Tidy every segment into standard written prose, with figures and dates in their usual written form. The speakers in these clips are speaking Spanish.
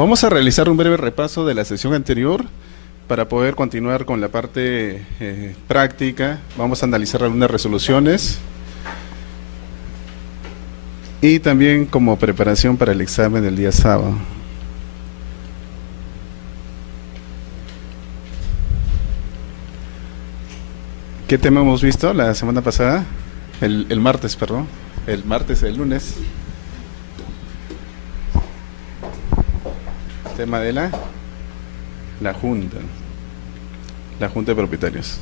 Vamos a realizar un breve repaso de la sesión anterior para poder continuar con la parte práctica. Vamos a analizar algunas resoluciones y también como preparación para el examen del día sábado. ¿Qué tema hemos visto la semana pasada? El martes, perdón. El lunes. Tema de la Junta de Propietarios.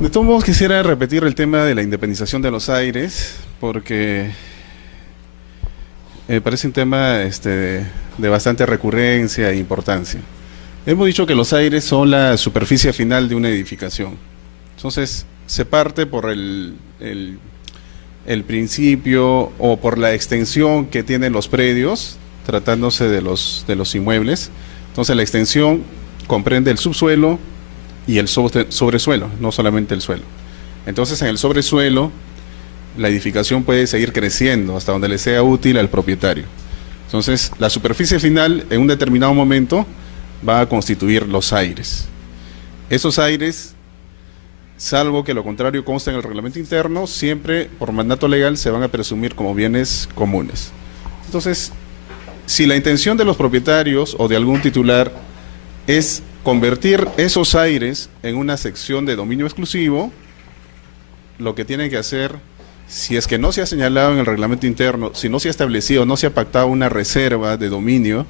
De todos modos quisiera repetir el tema de la independización de los aires, porque me parece un tema de bastante recurrencia e importancia. Hemos dicho que los aires son la superficie final de una edificación. Entonces, se parte por el principio o por la extensión que tienen los predios, tratándose de los inmuebles. Entonces, la extensión comprende el subsuelo y el sobresuelo, no solamente el suelo. Entonces, en el sobresuelo, la edificación puede seguir creciendo hasta donde le sea útil al propietario. Entonces, la superficie final, en un determinado momento, va a constituir los aires. Esos aires, salvo que lo contrario consta en el reglamento interno, siempre por mandato legal se van a presumir como bienes comunes. Entonces, si la intención de los propietarios o de algún titular es convertir esos aires en una sección de dominio exclusivo, lo que tienen que hacer, si es que no se ha señalado en el reglamento interno, si no se ha establecido, no se ha pactado una reserva de dominio,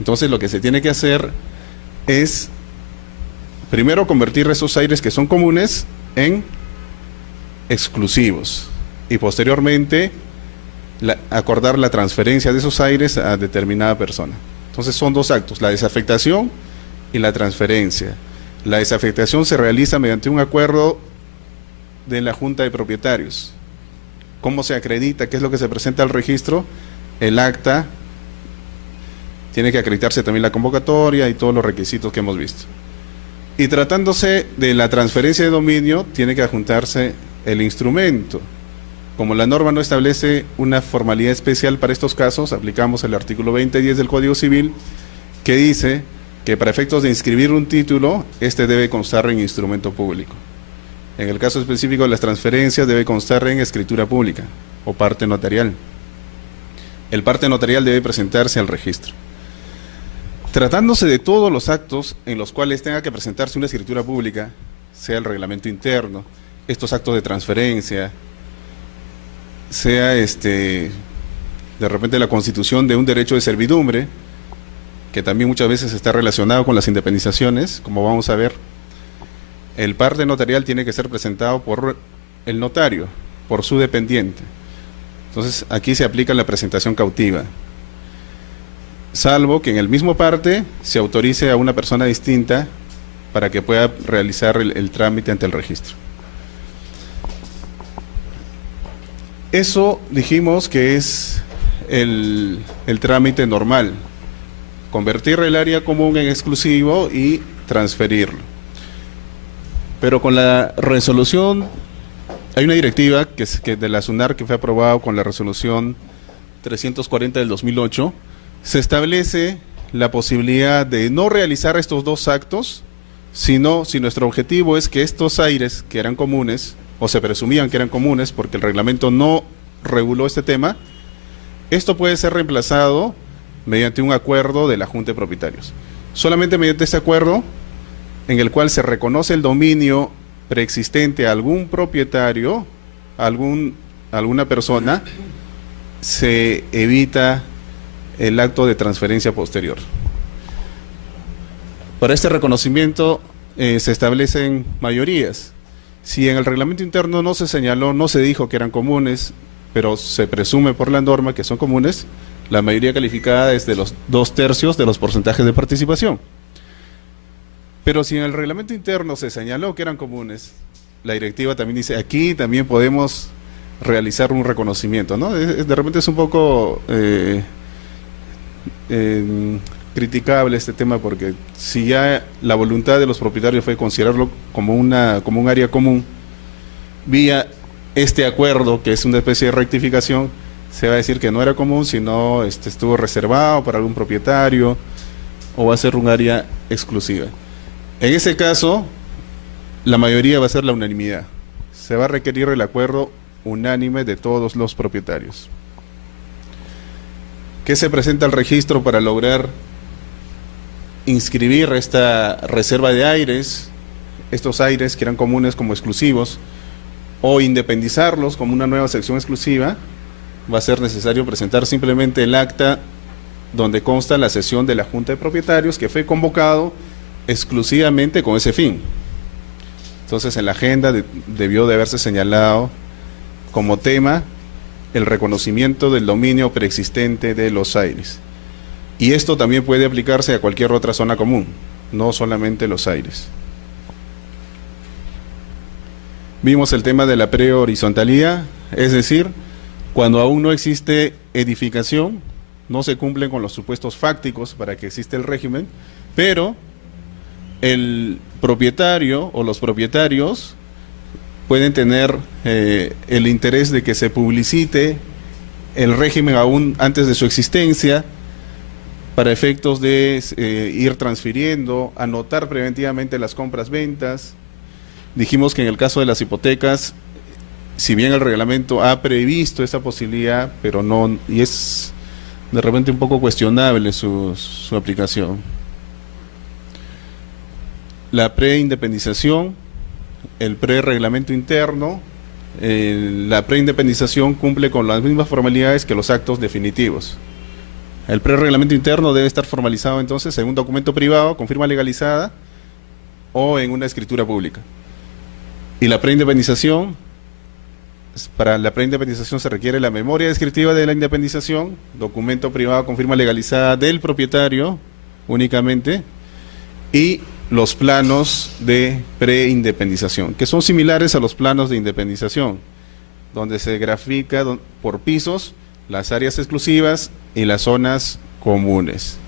entonces lo que se tiene que hacer es primero convertir esos aires que son comunes en exclusivos y posteriormente acordar la transferencia de esos aires a determinada persona. Entonces son dos actos, la desafectación y la transferencia. La desafectación se realiza mediante un acuerdo de la Junta de Propietarios. ¿Cómo se acredita? ¿Qué es lo que se presenta al registro? El acta. Tiene que acreditarse también la convocatoria y todos los requisitos que hemos visto. Y tratándose de la transferencia de dominio, tiene que adjuntarse el instrumento. Como la norma no establece una formalidad especial para estos casos, aplicamos el artículo 20.10 del Código Civil, que dice que para efectos de inscribir un título, este debe constar en instrumento público. En el caso específico de las transferencias, debe constar en escritura pública o parte notarial. El parte notarial debe presentarse al registro. Tratándose de todos los actos en los cuales tenga que presentarse una escritura pública, sea el reglamento interno, estos actos de transferencia, sea de repente la constitución de un derecho de servidumbre, que también muchas veces está relacionado con las independizaciones, como vamos a ver, el parte notarial tiene que ser presentado por el notario, por su dependiente. Entonces aquí se aplica la presentación cautiva, salvo que en el mismo parte se autorice a una persona distinta para que pueda realizar el trámite ante el registro. Eso dijimos que es el trámite normal, convertir el área común en exclusivo y transferirlo. Pero con la resolución, hay una directiva que de la SUNAR que fue aprobada con la resolución 340 del 2008, se establece la posibilidad de no realizar estos dos actos, sino si nuestro objetivo es que estos aires que eran comunes, o se presumían que eran comunes porque el reglamento no reguló este tema, esto puede ser reemplazado mediante un acuerdo de la Junta de Propietarios. Solamente mediante este acuerdo, en el cual se reconoce el dominio preexistente a algún propietario, alguna persona, se evita el acto de transferencia posterior. Para este reconocimiento se establecen mayorías. Si en el reglamento interno no se señaló, no se dijo que eran comunes, pero se presume por la norma que son comunes, la mayoría calificada es de los 2/3 de los porcentajes de participación. Pero si en el reglamento interno se señaló que eran comunes, la directiva también dice, aquí también podemos realizar un reconocimiento, ¿no? De repente es un poco criticable este tema, porque si ya la voluntad de los propietarios fue considerarlo como un área común, vía este acuerdo, que es una especie de rectificación, se va a decir que no era común, sino estuvo reservado para algún propietario, o va a ser un área exclusiva. En ese caso, la mayoría va a ser la unanimidad. Se va a requerir el acuerdo unánime de todos los propietarios. ¿Qué se presenta al registro para lograr inscribir esta reserva de aires, estos aires que eran comunes como exclusivos, o independizarlos como una nueva sección exclusiva? Va a ser necesario presentar simplemente el acta donde consta la sesión de la Junta de Propietarios, que fue convocado exclusivamente con ese fin. Entonces, en la agenda debió de haberse señalado como tema el reconocimiento del dominio preexistente de los aires. Y esto también puede aplicarse a cualquier otra zona común, no solamente los aires. Vimos el tema de la prehorizontalidad, es decir, cuando aún no existe edificación, no se cumplen con los supuestos fácticos para que exista el régimen, pero el propietario o los propietarios pueden tener el interés de que se publicite el régimen aún antes de su existencia, para efectos de ir transfiriendo, anotar preventivamente las compras-ventas. Dijimos que en el caso de las hipotecas, si bien el reglamento ha previsto esa posibilidad, pero no, y es de repente un poco cuestionable su aplicación. La preindependización, el prereglamento interno, la preindependización cumple con las mismas formalidades que los actos definitivos. El prereglamento interno debe estar formalizado entonces en un documento privado con firma legalizada o en una escritura pública. Y la preindependización, para la preindependización se requiere la memoria descriptiva de la independización, documento privado con firma legalizada del propietario únicamente, y los planos de preindependización, que son similares a los planos de independización, donde se grafica por pisos las áreas exclusivas y las zonas comunes.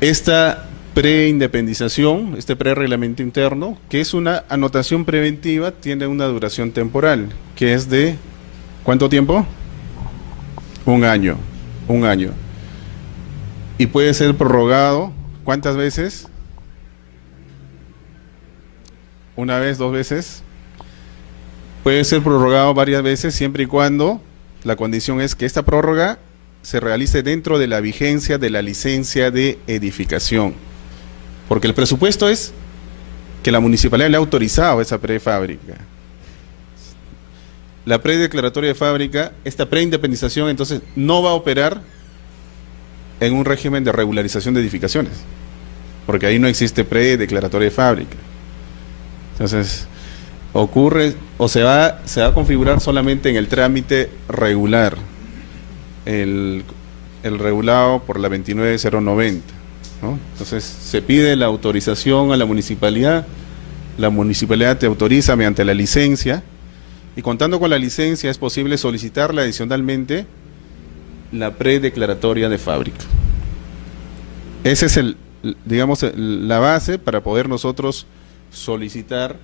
Esta preindependización, este prereglamento interno, que es una anotación preventiva, tiene una duración temporal, que es de ¿cuánto tiempo? Un año. Y puede ser prorrogado, ¿cuántas veces? ¿Una vez, dos veces? Puede ser prorrogado varias veces, siempre y cuando la condición es que esta prórroga se realice dentro de la vigencia de la licencia de edificación. Porque el presupuesto es que la municipalidad le ha autorizado esa prefábrica. La predeclaratoria de fábrica, esta preindependización, entonces no va a operar en un régimen de regularización de edificaciones, porque ahí no existe predeclaratoria de fábrica. Entonces, ocurre, o se va a configurar solamente en el trámite regular, el regulado por la 29090, ¿no? Entonces, se pide la autorización a la municipalidad te autoriza mediante la licencia, y contando con la licencia es posible solicitarle adicionalmente la predeclaratoria de fábrica. Ese es la base para poder nosotros solicitar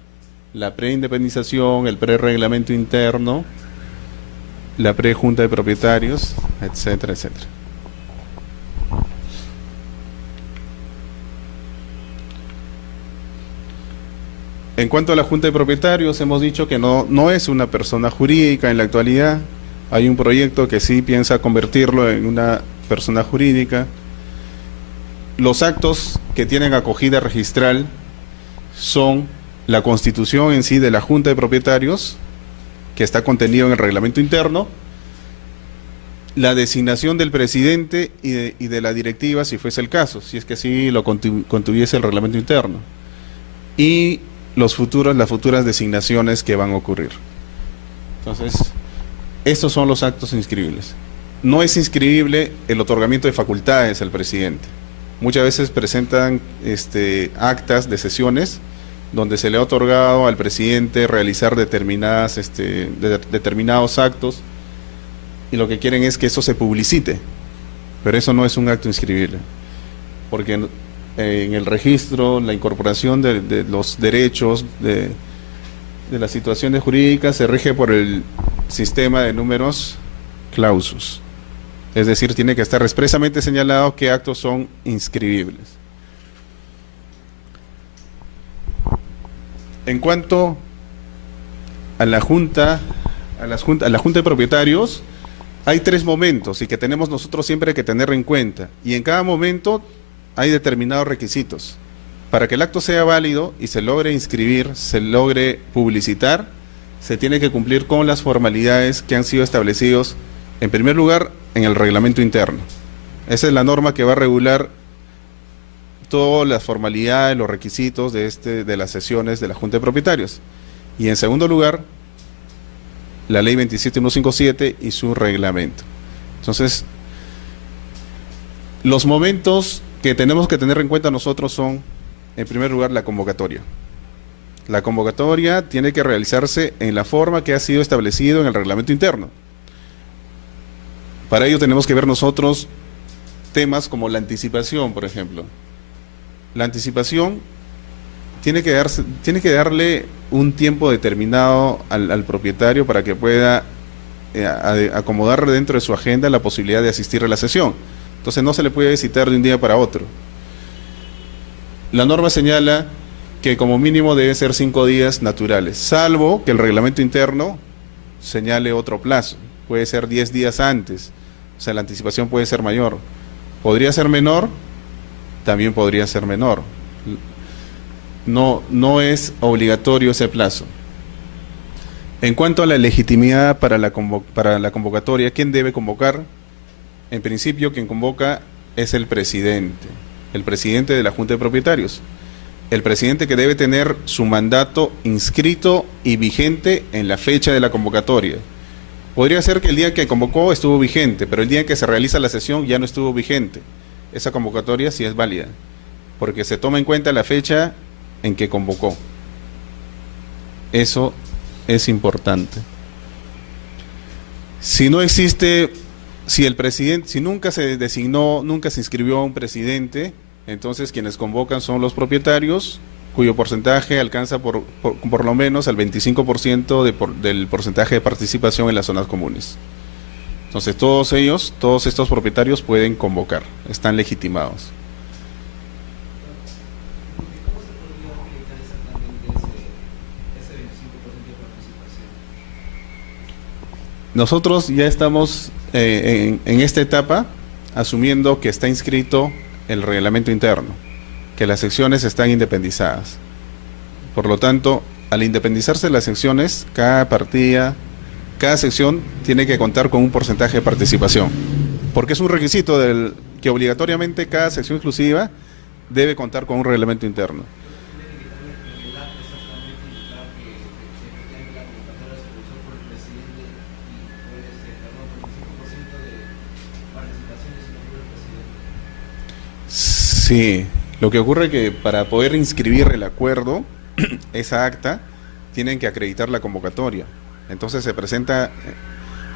la preindependización, el prereglamento interno, la prejunta de propietarios, etcétera, etcétera. En cuanto a la Junta de Propietarios, hemos dicho que no es una persona jurídica en la actualidad. Hay un proyecto que sí piensa convertirlo en una persona jurídica. Los actos que tienen acogida registral son la constitución en sí de la Junta de Propietarios, que está contenido en el reglamento interno, la designación del presidente y de la directiva, si fuese el caso, si es que así lo contuviese el reglamento interno, y las futuras designaciones que van a ocurrir. Entonces, estos son los actos inscribibles. No es inscribible el otorgamiento de facultades al presidente. Muchas veces presentan actas de sesiones donde se le ha otorgado al presidente realizar determinados actos, y lo que quieren es que eso se publicite. pero eso no es un acto inscribible, porque en el registro, la incorporación de los derechos, de las situaciones jurídicas, se rige por el sistema de números clausus. Es decir, tiene que estar expresamente señalado qué actos son inscribibles. En cuanto a la Junta de Propietarios, hay 3 momentos y que tenemos nosotros siempre que tener en cuenta. Y en cada momento hay determinados requisitos. Para que el acto sea válido y se logre inscribir, se logre publicitar, se tiene que cumplir con las formalidades que han sido establecidos, en primer lugar, en el reglamento interno. Esa es la norma que va a regular todas las formalidades, los requisitos de las sesiones de la Junta de Propietarios. Y en segundo lugar, la Ley 27157 y su reglamento. Entonces, los momentos que tenemos que tener en cuenta nosotros son, en primer lugar, la convocatoria. La convocatoria tiene que realizarse en la forma que ha sido establecido en el reglamento interno. Para ello tenemos que ver nosotros temas como la anticipación, por ejemplo. La anticipación tiene que darle un tiempo determinado al propietario para que pueda acomodar dentro de su agenda la posibilidad de asistir a la sesión. Entonces no se le puede citar de un día para otro. La norma señala que como mínimo debe ser 5 días naturales, salvo que el reglamento interno señale otro plazo. Puede ser 10 días antes, o sea, la anticipación puede ser mayor. ¿Podría ser menor? También podría ser menor. No es obligatorio ese plazo. En cuanto a la legitimidad para la convocatoria, ¿quién debe convocar? En principio, quien convoca es el presidente de la Junta de Propietarios. El presidente que debe tener su mandato inscrito y vigente en la fecha de la convocatoria. Podría ser que el día que convocó estuvo vigente, pero el día en que se realiza la sesión ya no estuvo vigente. Esa convocatoria sí es válida, porque se toma en cuenta la fecha en que convocó. Eso es importante. Si no existe, si nunca se designó, nunca se inscribió a un presidente, entonces quienes convocan son los propietarios, cuyo porcentaje alcanza por lo menos al 25% del porcentaje de participación en las zonas comunes. Entonces todos estos propietarios pueden convocar, están legitimados. ¿Cómo se podría aplicar exactamente ese 25% de participación? Nosotros ya estamos en esta etapa asumiendo que está inscrito el reglamento interno, que las secciones están independizadas. Por lo tanto, al independizarse las secciones, cada sección tiene que contar con un porcentaje de participación, porque es un requisito que obligatoriamente cada sección exclusiva debe contar con un reglamento interno. Sí, lo que ocurre es que para poder inscribir el acuerdo, esa acta, tienen que acreditar la convocatoria. Entonces se presenta,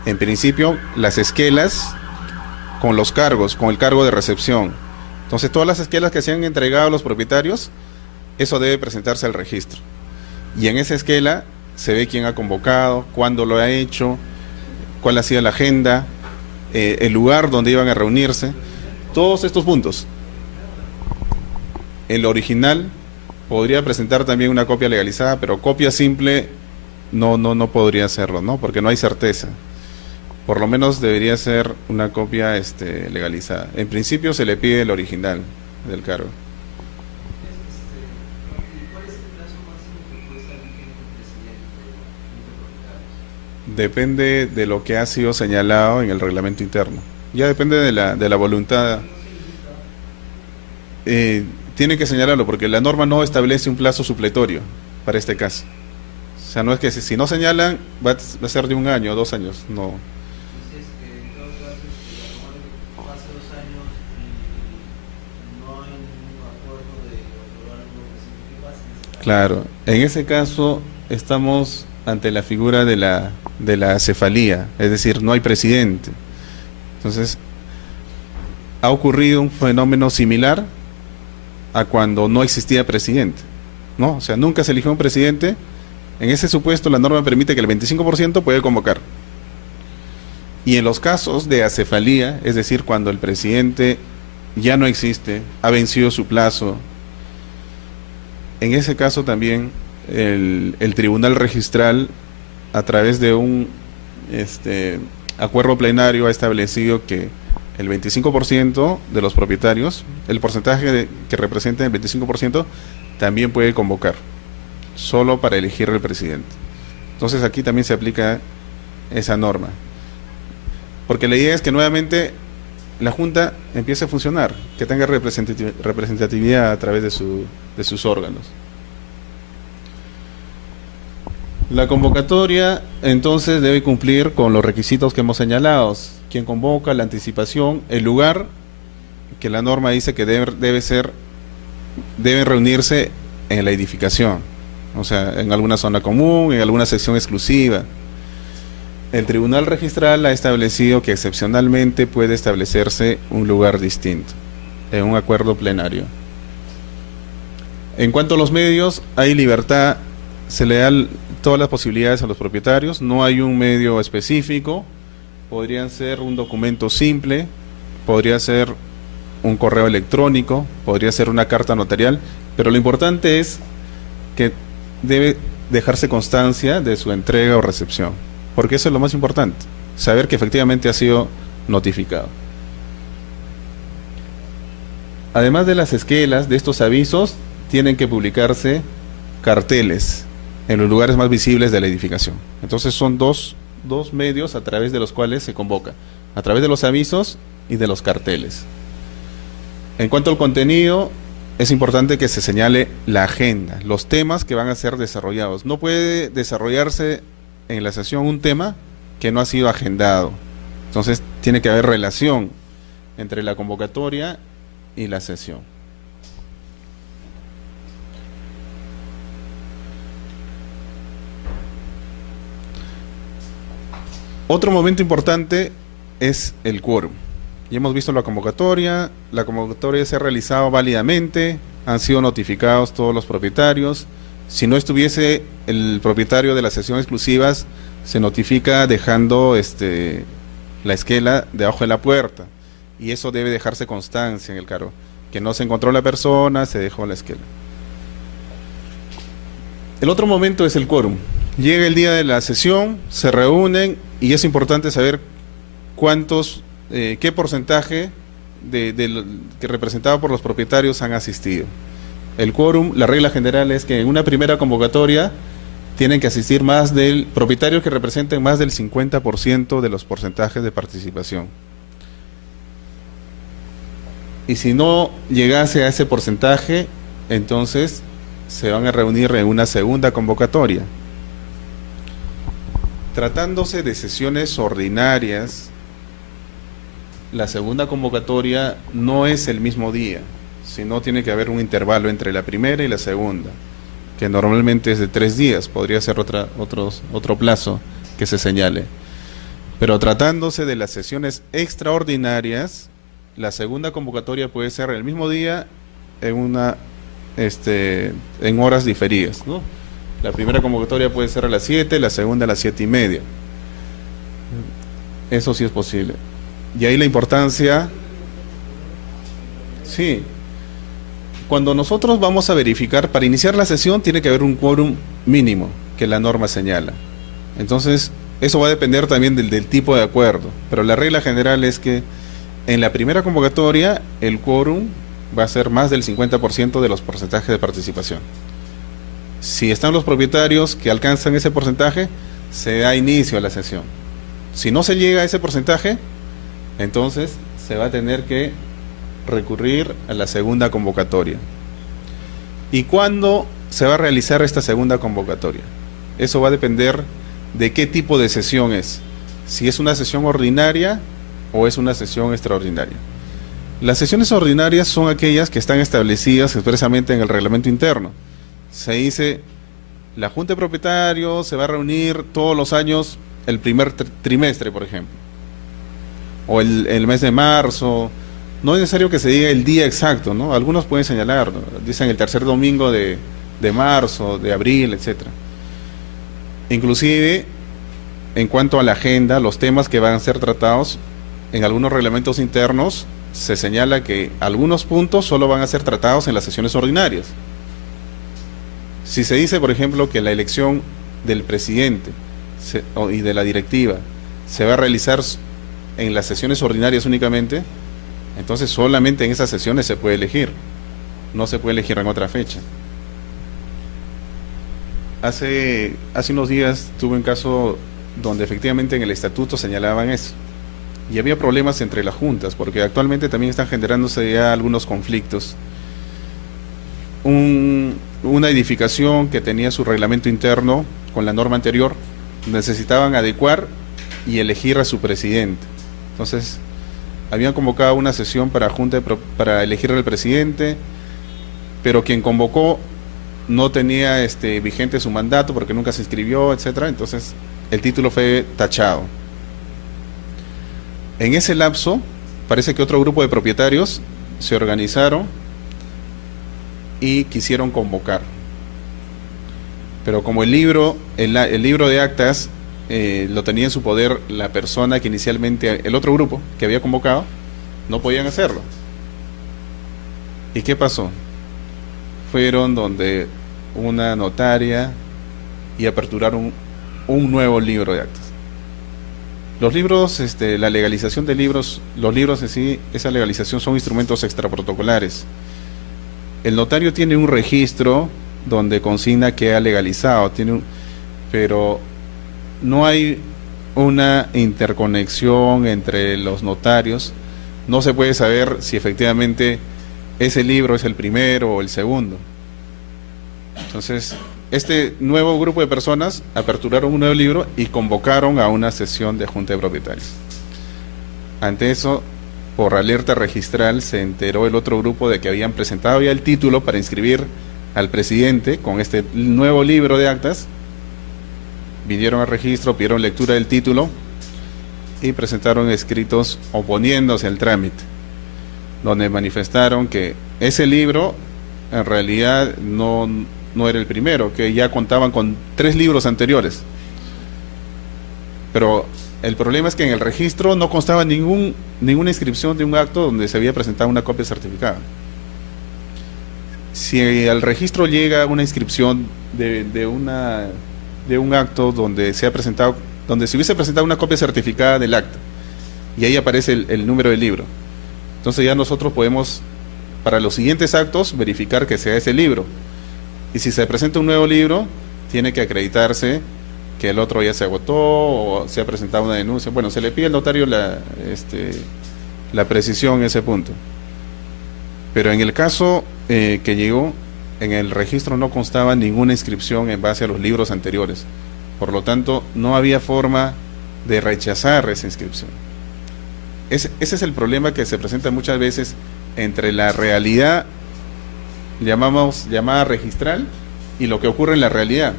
en principio, las esquelas con los cargos, con el cargo de recepción. Entonces todas las esquelas que se han entregado a los propietarios, eso debe presentarse al registro. Y en esa esquela se ve quién ha convocado, cuándo lo ha hecho, cuál ha sido la agenda, el lugar donde iban a reunirse, todos estos puntos. El original podría presentar también una copia legalizada, pero copia simple no podría hacerlo, ¿no? Porque no hay certeza. Por lo menos debería ser una copia legalizada. En principio se le pide el original del cargo. ¿Cuál es el plazo máximo que puede estar vigente el presidente de la Junta de Propietarios? Depende de lo que ha sido señalado en el reglamento interno. Ya depende de la voluntad. Tiene que señalarlo porque la norma no establece un plazo supletorio para este caso. O sea, no es que si no señalan va a ser de 1 año o 2 años, no. Dices que en todo caso, pase 2 años y no hay ningún acuerdo de otorgar algo que pase. Claro, en ese caso estamos ante la figura de la cefalía, es decir, no hay presidente. Entonces, ha ocurrido un fenómeno similar a cuando no existía presidente, ¿no? O sea, nunca se eligió un presidente. En ese supuesto, la norma permite que el 25% puede convocar. Y en los casos de acefalía, es decir, cuando el presidente ya no existe, ha vencido su plazo, en ese caso también el tribunal registral, a través de un acuerdo plenario, ha establecido que el 25% de los propietarios, el porcentaje que representa el 25%, también puede convocar, solo para elegir al presidente. Entonces aquí también se aplica esa norma, porque la idea es que nuevamente la Junta empiece a funcionar, que tenga representatividad a través de sus órganos. La convocatoria entonces debe cumplir con los requisitos que hemos señalado: quien convoca, la anticipación, el lugar, que la norma dice que deben reunirse en la edificación, o sea, en alguna zona común, en alguna sección exclusiva. El tribunal registral ha establecido que excepcionalmente puede establecerse un lugar distinto, en un acuerdo plenario. En cuanto a los medios, hay libertad, se le da todas las posibilidades a los propietarios, no hay un medio específico. Podrían ser un documento simple, podría ser un correo electrónico, podría ser una carta notarial, pero lo importante es que debe dejarse constancia de su entrega o recepción, porque eso es lo más importante, saber que efectivamente ha sido notificado. Además de las esquelas de estos avisos, tienen que publicarse carteles en los lugares más visibles de la edificación. Entonces son dos medios a través de los cuales se convoca, a través de los avisos y de los carteles. En cuanto al contenido, es importante que se señale la agenda, los temas que van a ser desarrollados. No puede desarrollarse en la sesión un tema que no ha sido agendado. Entonces tiene que haber relación entre la convocatoria y la sesión. Otro momento importante es el quórum. Ya hemos visto la convocatoria se ha realizado válidamente, han sido notificados todos los propietarios. Si no estuviese el propietario de las sesiones exclusivas, se notifica dejando la esquela debajo de la puerta, y eso debe dejarse constancia en el cargo, que no se encontró la persona, se dejó la esquela. El otro momento es el quórum. Llega el día de la sesión, se reúnen y es importante saber qué porcentaje que representado por los propietarios han asistido. El quórum, la regla general es que en una primera convocatoria tienen que asistir propietarios que representen más del 50% de los porcentajes de participación. Y si no llegase a ese porcentaje, entonces se van a reunir en una segunda convocatoria. Tratándose de sesiones ordinarias, la segunda convocatoria no es el mismo día, sino tiene que haber un intervalo entre la primera y la segunda, que normalmente es de 3 días, podría ser otro plazo que se señale. Pero tratándose de las sesiones extraordinarias, la segunda convocatoria puede ser el mismo día en horas diferidas, ¿no? La primera convocatoria puede ser a las 7, la segunda a las 7:30. Eso sí es posible. Y ahí la importancia, sí, cuando nosotros vamos a verificar, para iniciar la sesión tiene que haber un quórum mínimo que la norma señala. Entonces, eso va a depender también del tipo de acuerdo, pero la regla general es que en la primera convocatoria el quórum va a ser más del 50% de los porcentajes de participación. Si están los propietarios que alcanzan ese porcentaje, se da inicio a la sesión. Si no se llega a ese porcentaje, entonces se va a tener que recurrir a la segunda convocatoria. ¿Y cuándo se va a realizar esta segunda convocatoria? Eso va a depender de qué tipo de sesión es. Si es una sesión ordinaria o es una sesión extraordinaria. Las sesiones ordinarias son aquellas que están establecidas expresamente en el reglamento interno. Se dice, la Junta de Propietarios se va a reunir todos los años el primer trimestre, por ejemplo, o el mes de marzo, No es necesario que se diga el día exacto, ¿no? Algunos pueden señalar, ¿no? Dicen el tercer domingo de marzo, de abril, etcétera. Inclusive, en cuanto a la agenda, los temas que van a ser tratados, en algunos reglamentos internos se señala que algunos puntos solo van a ser tratados en las sesiones ordinarias. Si se dice, por ejemplo, que la elección del presidente y de la directiva se va a realizar en las sesiones ordinarias únicamente, entonces solamente en esas sesiones se puede elegir, no se puede elegir en otra fecha. Hace unos días tuve un caso donde efectivamente en el estatuto señalaban eso, y había problemas entre las juntas, porque actualmente también están generándose ya algunos conflictos. Una edificación que tenía su reglamento interno con la norma anterior, necesitaban adecuar y elegir a su presidente. Entonces, habían convocado una sesión para elegir al presidente, pero quien convocó no tenía vigente su mandato porque nunca se inscribió, etcétera. Entonces, el título fue tachado. En ese lapso, parece que otro grupo de propietarios se organizaron y quisieron convocar. Pero como el libro de actas lo tenía en su poder la persona que inicialmente, el otro grupo que había convocado, no podían hacerlo. ¿Y qué pasó? Fueron donde una notaria y aperturaron un nuevo libro de actas. Los libros, la legalización de libros, los libros en sí, esa legalización son instrumentos extraprotocolares. El notario tiene un registro donde consigna que ha legalizado, pero no hay una interconexión entre los notarios. No se puede saber si efectivamente ese libro es el primero o el segundo. Entonces, este nuevo grupo de personas aperturaron un nuevo libro y convocaron a una sesión de junta de propietarios. Ante eso, por alerta registral, se enteró el otro grupo de que habían presentado ya el título para inscribir al presidente con este nuevo libro de actas. Vinieron al registro, pidieron lectura del título y presentaron escritos oponiéndose al trámite, donde manifestaron que ese libro en realidad no era el primero, que ya contaban con 3 libros anteriores. Pero el problema es que en el registro no constaba ninguna inscripción de un acto donde se había presentado una copia certificada. Si al registro llega una inscripción de un acto donde se hubiese presentado una copia certificada del acta, y ahí aparece el número del libro, entonces ya nosotros podemos, para los siguientes actos, verificar que sea ese libro. Y si se presenta un nuevo libro, tiene que acreditarse que el otro ya se agotó o se ha presentado una denuncia. Bueno, se le pide al notario la precisión en ese punto. Pero en el caso que llegó, en el registro no constaba ninguna inscripción en base a los libros anteriores. Por lo tanto, no había forma de rechazar esa inscripción. Ese es el problema que se presenta muchas veces entre la realidad, llamada registral, y lo que ocurre en la realidad.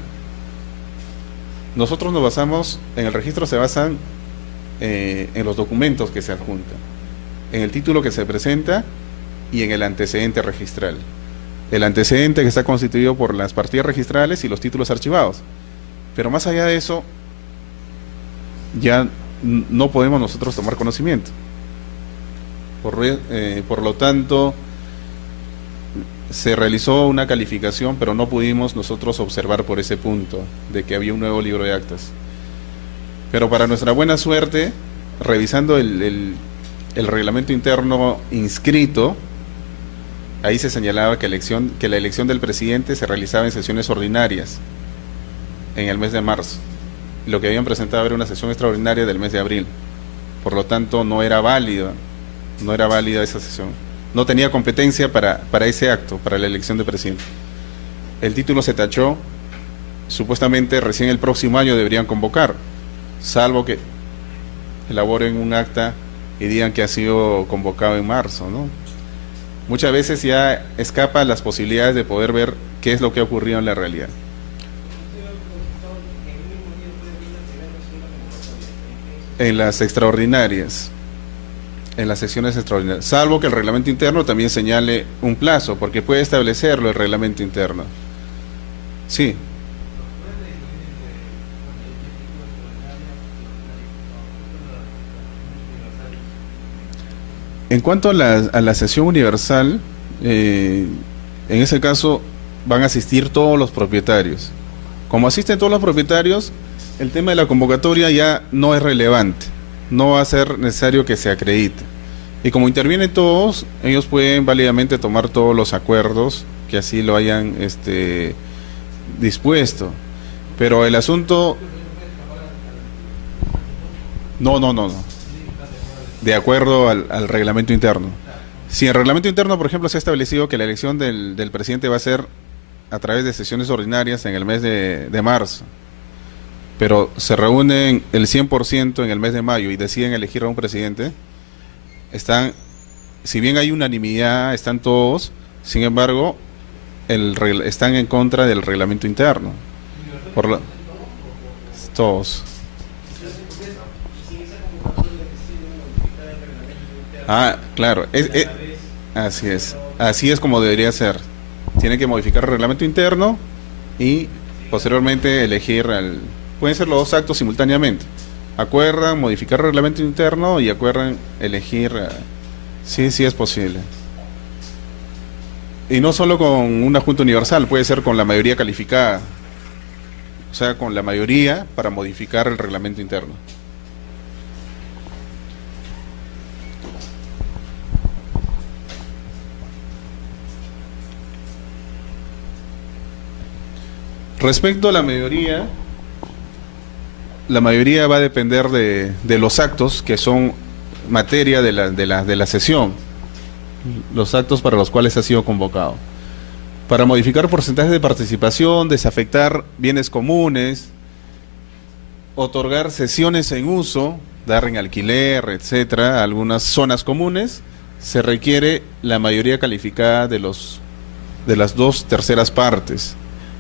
Nosotros nos basamos, en el registro se basan en los documentos que se adjuntan, en el título que se presenta y en el antecedente registral. El antecedente que está constituido por las partidas registrales y los títulos archivados. Pero más allá de eso, ya no podemos nosotros tomar conocimiento. Por lo tanto, se realizó una calificación, pero no pudimos nosotros observar por ese punto de que había un nuevo libro de actas. Pero para nuestra buena suerte, revisando el reglamento interno inscrito, ahí se señalaba que la elección del presidente se realizaba en sesiones ordinarias en el mes de marzo. Lo que habían presentado era una sesión extraordinaria del mes de abril. Por lo tanto, no era válida esa sesión. No tenía competencia para ese acto, para la elección de presidente. El título se tachó. Supuestamente recién el próximo año deberían convocar, salvo que elaboren un acta y digan que ha sido convocado en marzo, ¿no? Muchas veces ya escapa las posibilidades de poder ver qué es lo que ha ocurrido en la realidad. En las extraordinarias. en las sesiones extraordinarias, salvo que el reglamento interno también señale un plazo, porque puede establecerlo el reglamento interno. Sí. En cuanto a la sesión universal, en ese caso van a asistir todos los propietarios. Como asisten todos los propietarios, el tema de la convocatoria ya no es relevante, no va a ser necesario que se acredite. Y como intervienen todos, ellos pueden válidamente tomar todos los acuerdos que así lo hayan dispuesto. Pero el asunto... No. De acuerdo al reglamento interno. Si en el reglamento interno, por ejemplo, se ha establecido que la elección del presidente va a ser a través de sesiones ordinarias en el mes de marzo, pero se reúnen el 100% en el mes de mayo y deciden elegir a un presidente, si bien hay unanimidad, están todos, sin embargo, están en contra del reglamento interno. Todos. Claro, así es como debería ser. Tienen que modificar el reglamento interno y posteriormente elegir pueden ser los dos actos simultáneamente. Acuerdan modificar el reglamento interno y acuerdan elegir. Sí es posible. Y no solo con una junta universal, puede ser con la mayoría calificada. O sea, con la mayoría para modificar el reglamento interno. Respecto a la mayoría va a depender de los actos que son materia de la sesión, los actos para los cuales ha sido convocado. Para modificar porcentajes de participación, desafectar bienes comunes, otorgar sesiones en uso, dar en alquiler, etcétera, algunas zonas comunes, se requiere la mayoría calificada de las 2/3 partes.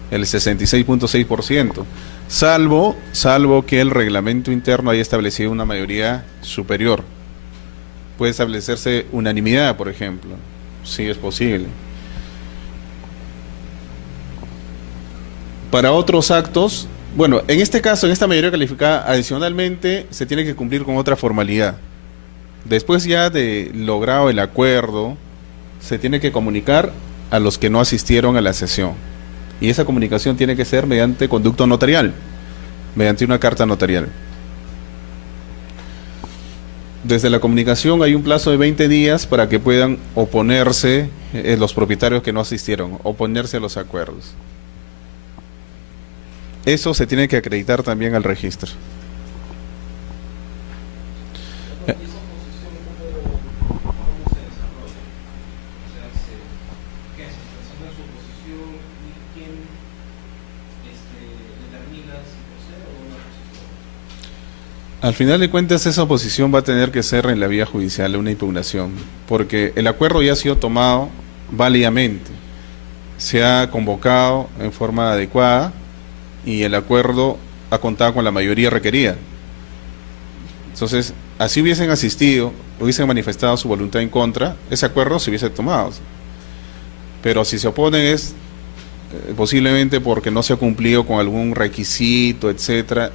El 66.6%, salvo que el reglamento interno haya establecido una mayoría superior. Puede establecerse unanimidad, por ejemplo, sí es posible. Para otros actos, bueno, en este caso, en esta mayoría calificada, adicionalmente se tiene que cumplir con otra formalidad. Después ya de logrado el acuerdo, se tiene que comunicar a los que no asistieron a la sesión. Y esa comunicación tiene que ser mediante conducto notarial, mediante una carta notarial. Desde la comunicación hay un plazo de 20 días para que puedan oponerse los propietarios que no asistieron, oponerse a los acuerdos. Eso se tiene que acreditar también al registro. Al final de cuentas, esa oposición va a tener que ser en la vía judicial, una impugnación, porque el acuerdo ya ha sido tomado válidamente, se ha convocado en forma adecuada y el acuerdo ha contado con la mayoría requerida. Entonces, así hubiesen asistido, hubiesen manifestado su voluntad en contra, ese acuerdo se hubiese tomado. Pero si se oponen es posiblemente porque no se ha cumplido con algún requisito, etcétera.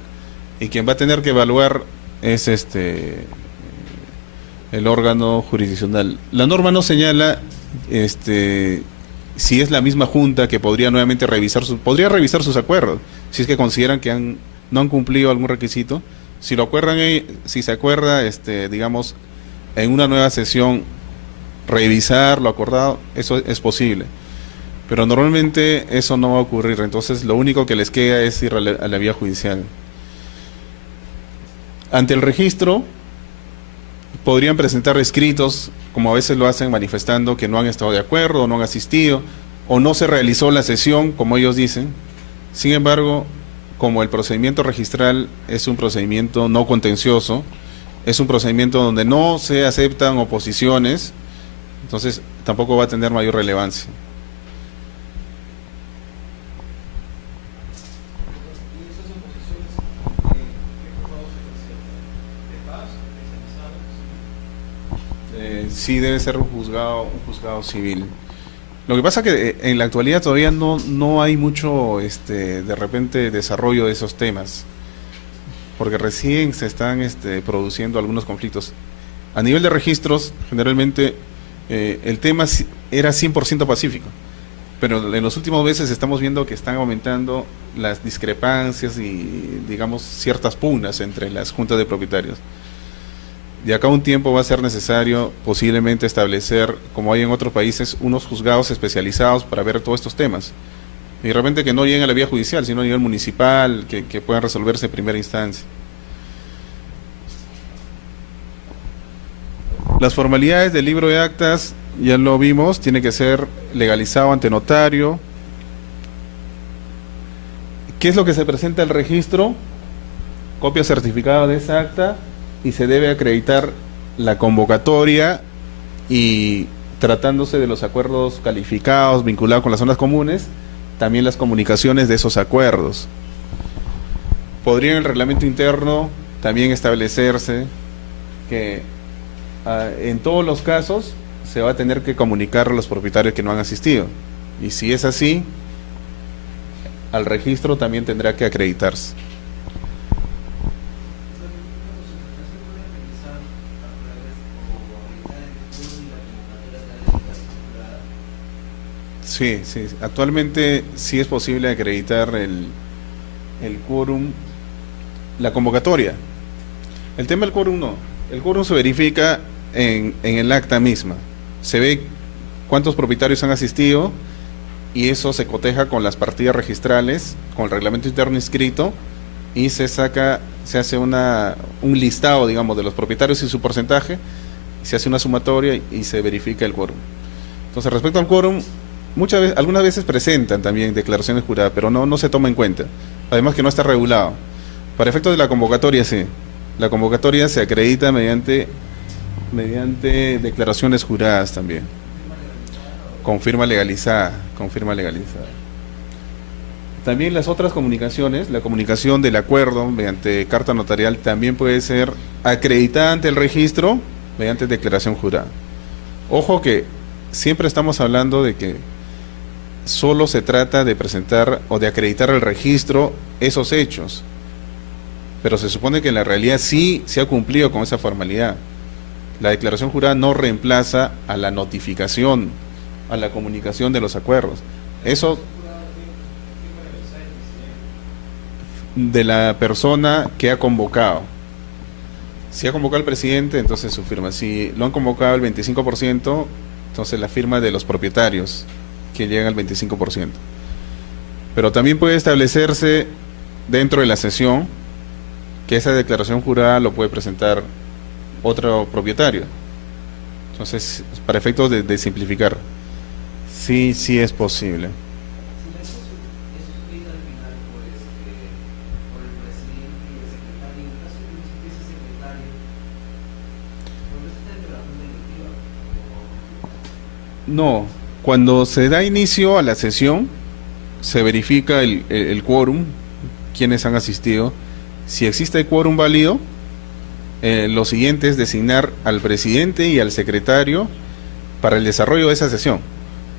Y quien va a tener que evaluar es el órgano jurisdiccional. La norma no señala si es la misma junta que podría nuevamente revisar sus acuerdos, si es que consideran que no han cumplido algún requisito. Si se acuerda, digamos, en una nueva sesión revisar lo acordado, eso es posible. Pero normalmente eso no va a ocurrir, entonces lo único que les queda es ir a la vía judicial. Ante el registro, podrían presentar escritos, como a veces lo hacen, manifestando que no han estado de acuerdo, o no han asistido, o no se realizó la sesión, como ellos dicen. Sin embargo, como el procedimiento registral es un procedimiento no contencioso, es un procedimiento donde no se aceptan oposiciones, entonces tampoco va a tener mayor relevancia. sí debe ser un juzgado civil. Lo que pasa que en la actualidad todavía no hay mucho, de repente, desarrollo de esos temas, porque recién se están produciendo algunos conflictos. A nivel de registros, generalmente el tema era 100% pacífico, pero en los últimos meses estamos viendo que están aumentando las discrepancias y, digamos, ciertas pugnas entre las juntas de propietarios. De acá a un tiempo va a ser necesario posiblemente establecer, como hay en otros países, unos juzgados especializados para ver todos estos temas. Y de repente que no lleguen a la vía judicial, sino a nivel municipal, que puedan resolverse en primera instancia. Las formalidades del libro de actas, ya lo vimos, tiene que ser legalizado ante notario. ¿Qué es lo que se presenta al registro? Copia certificada de esa acta, y se debe acreditar la convocatoria, y tratándose de los acuerdos calificados vinculados con las zonas comunes, también las comunicaciones de esos acuerdos. Podría en el reglamento interno también establecerse que en todos los casos se va a tener que comunicar a los propietarios que no han asistido, y si es así, al registro también tendrá que acreditarse. Sí, sí, actualmente sí es posible acreditar el quórum, la convocatoria. El tema del quórum no. El quórum se verifica en el acta misma. Se ve cuántos propietarios han asistido, y eso se coteja con las partidas registrales, con el reglamento interno inscrito, y se hace un listado, digamos, de los propietarios y su porcentaje, se hace una sumatoria y se verifica el quórum. Entonces, respecto al quórum, algunas veces presentan también declaraciones juradas, pero no se toma en cuenta. Además que no está regulado. Para efectos de la convocatoria, sí. La convocatoria se acredita mediante declaraciones juradas también. Con firma legalizada. También las otras comunicaciones, la comunicación del acuerdo mediante carta notarial, también puede ser acreditada ante el registro mediante declaración jurada. Ojo que siempre estamos hablando de que solo se trata de presentar o de acreditar al registro esos hechos, pero se supone que en la realidad sí se ha cumplido con esa formalidad. La declaración jurada no reemplaza a la notificación, a la comunicación de los acuerdos. Eso de la persona que ha convocado. Si ha convocado al presidente, entonces su firma. Si lo han convocado el 25%, entonces la firma de los propietarios, que llegan al 25%. Pero también puede establecerse dentro de la sesión que esa declaración jurada lo puede presentar otro propietario. Entonces, para efectos de simplificar, sí es posible. Si la es suscrita al final por el presidente y el secretario, en caso de que no se ese secretario, ¿no está dentro de la junta directiva? No, cuando se da inicio a la sesión, se verifica el quórum, quienes han asistido. Si existe quórum válido, lo siguiente es designar al presidente y al secretario para el desarrollo de esa sesión.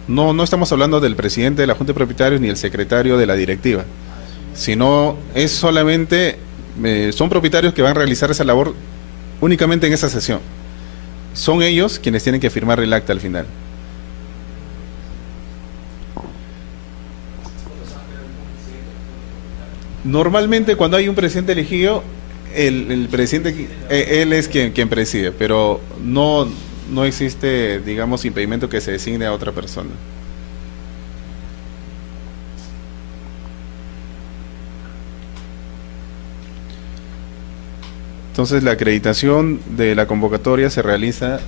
No estamos hablando del presidente de la Junta de Propietarios ni el secretario de la directiva, sino es solamente, son propietarios que van a realizar esa labor únicamente en esa sesión. Son ellos quienes tienen que firmar el acta al final. Normalmente cuando hay un presidente elegido, el presidente, él es quien preside, pero no existe, digamos, impedimento que se designe a otra persona. Entonces la acreditación de la convocatoria se realiza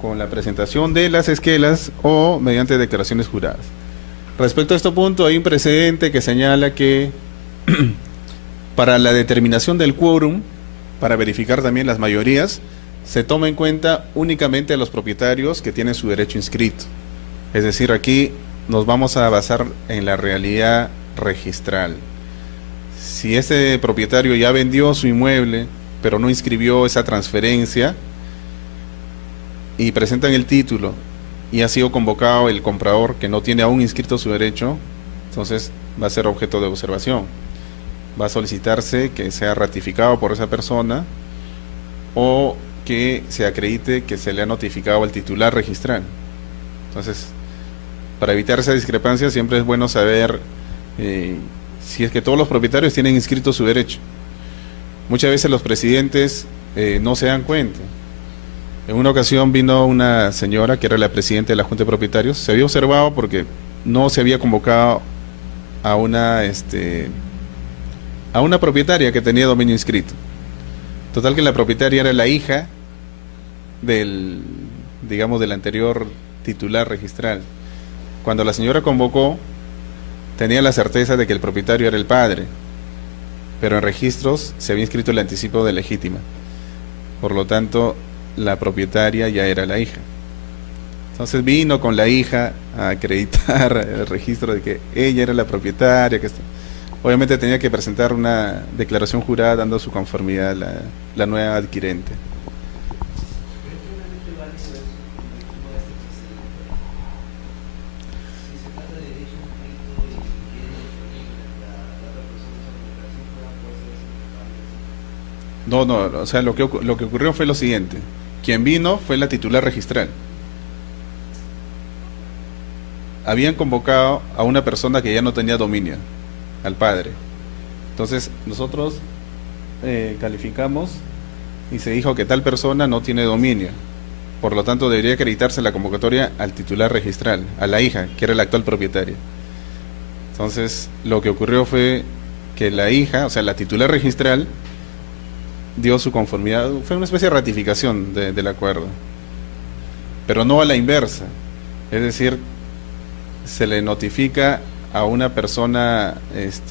con la presentación de las esquelas o mediante declaraciones juradas. Respecto a este punto, hay un precedente que señala que para la determinación del quórum, para verificar también las mayorías, se toma en cuenta únicamente a los propietarios que tienen su derecho inscrito. Es decir, aquí nos vamos a basar en la realidad registral. Si ese propietario ya vendió su inmueble, pero no inscribió esa transferencia, y presentan el título y ha sido convocado el comprador que no tiene aún inscrito su derecho, entonces va a ser objeto de observación. Va a solicitarse que sea ratificado por esa persona o que se acredite que se le ha notificado al titular registral. Entonces, para evitar esa discrepancia siempre es bueno saber si es que todos los propietarios tienen inscrito su derecho. Muchas veces los presidentes no se dan cuenta. En una ocasión vino una señora que era la presidenta de la Junta de Propietarios. Se había observado porque no se había convocado a una propietaria que tenía dominio inscrito. Total que la propietaria era la hija del, digamos, del anterior titular registral. Cuando la señora convocó, tenía la certeza de que el propietario era el padre, pero en registros se había inscrito el anticipo de legítima. Por lo tanto, la propietaria ya era la hija. Entonces vino con la hija a acreditar el registro de que ella era la propietaria. Obviamente tenía que presentar una declaración jurada dando su conformidad a la nueva adquirente. No, o sea, lo que ocurrió fue lo siguiente. Quien vino fue la titular registral. Habían convocado a una persona que ya no tenía dominio, al padre. Entonces, nosotros calificamos y se dijo que tal persona no tiene dominio. Por lo tanto, debería acreditarse la convocatoria al titular registral, a la hija, que era la actual propietaria. Entonces, lo que ocurrió fue que la hija, o sea, la titular registral, dio su conformidad, fue una especie de ratificación del acuerdo, pero no a la inversa, es decir, se le notifica a una persona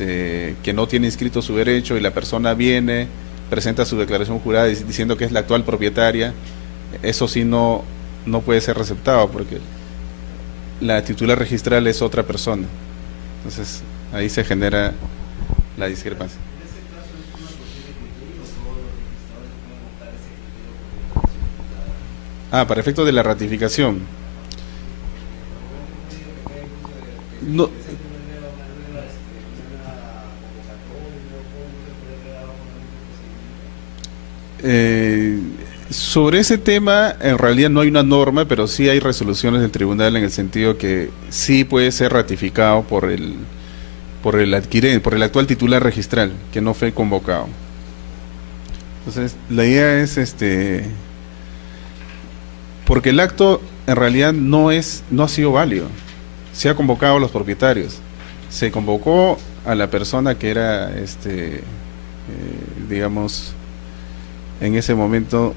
que no tiene inscrito su derecho y la persona viene, presenta su declaración jurada diciendo que es la actual propietaria. Eso sí no puede ser receptado porque la titular registral es otra persona. Entonces ahí se genera la discrepancia. Para efecto de la ratificación. No, sobre ese tema, en realidad no hay una norma, pero sí hay resoluciones del tribunal en el sentido que sí puede ser ratificado por el adquirente, por el actual titular registral, que no fue convocado. Entonces, la idea es porque el acto en realidad no ha sido válido. Se ha convocado a los propietarios. Se convocó a la persona que era, digamos, en ese momento,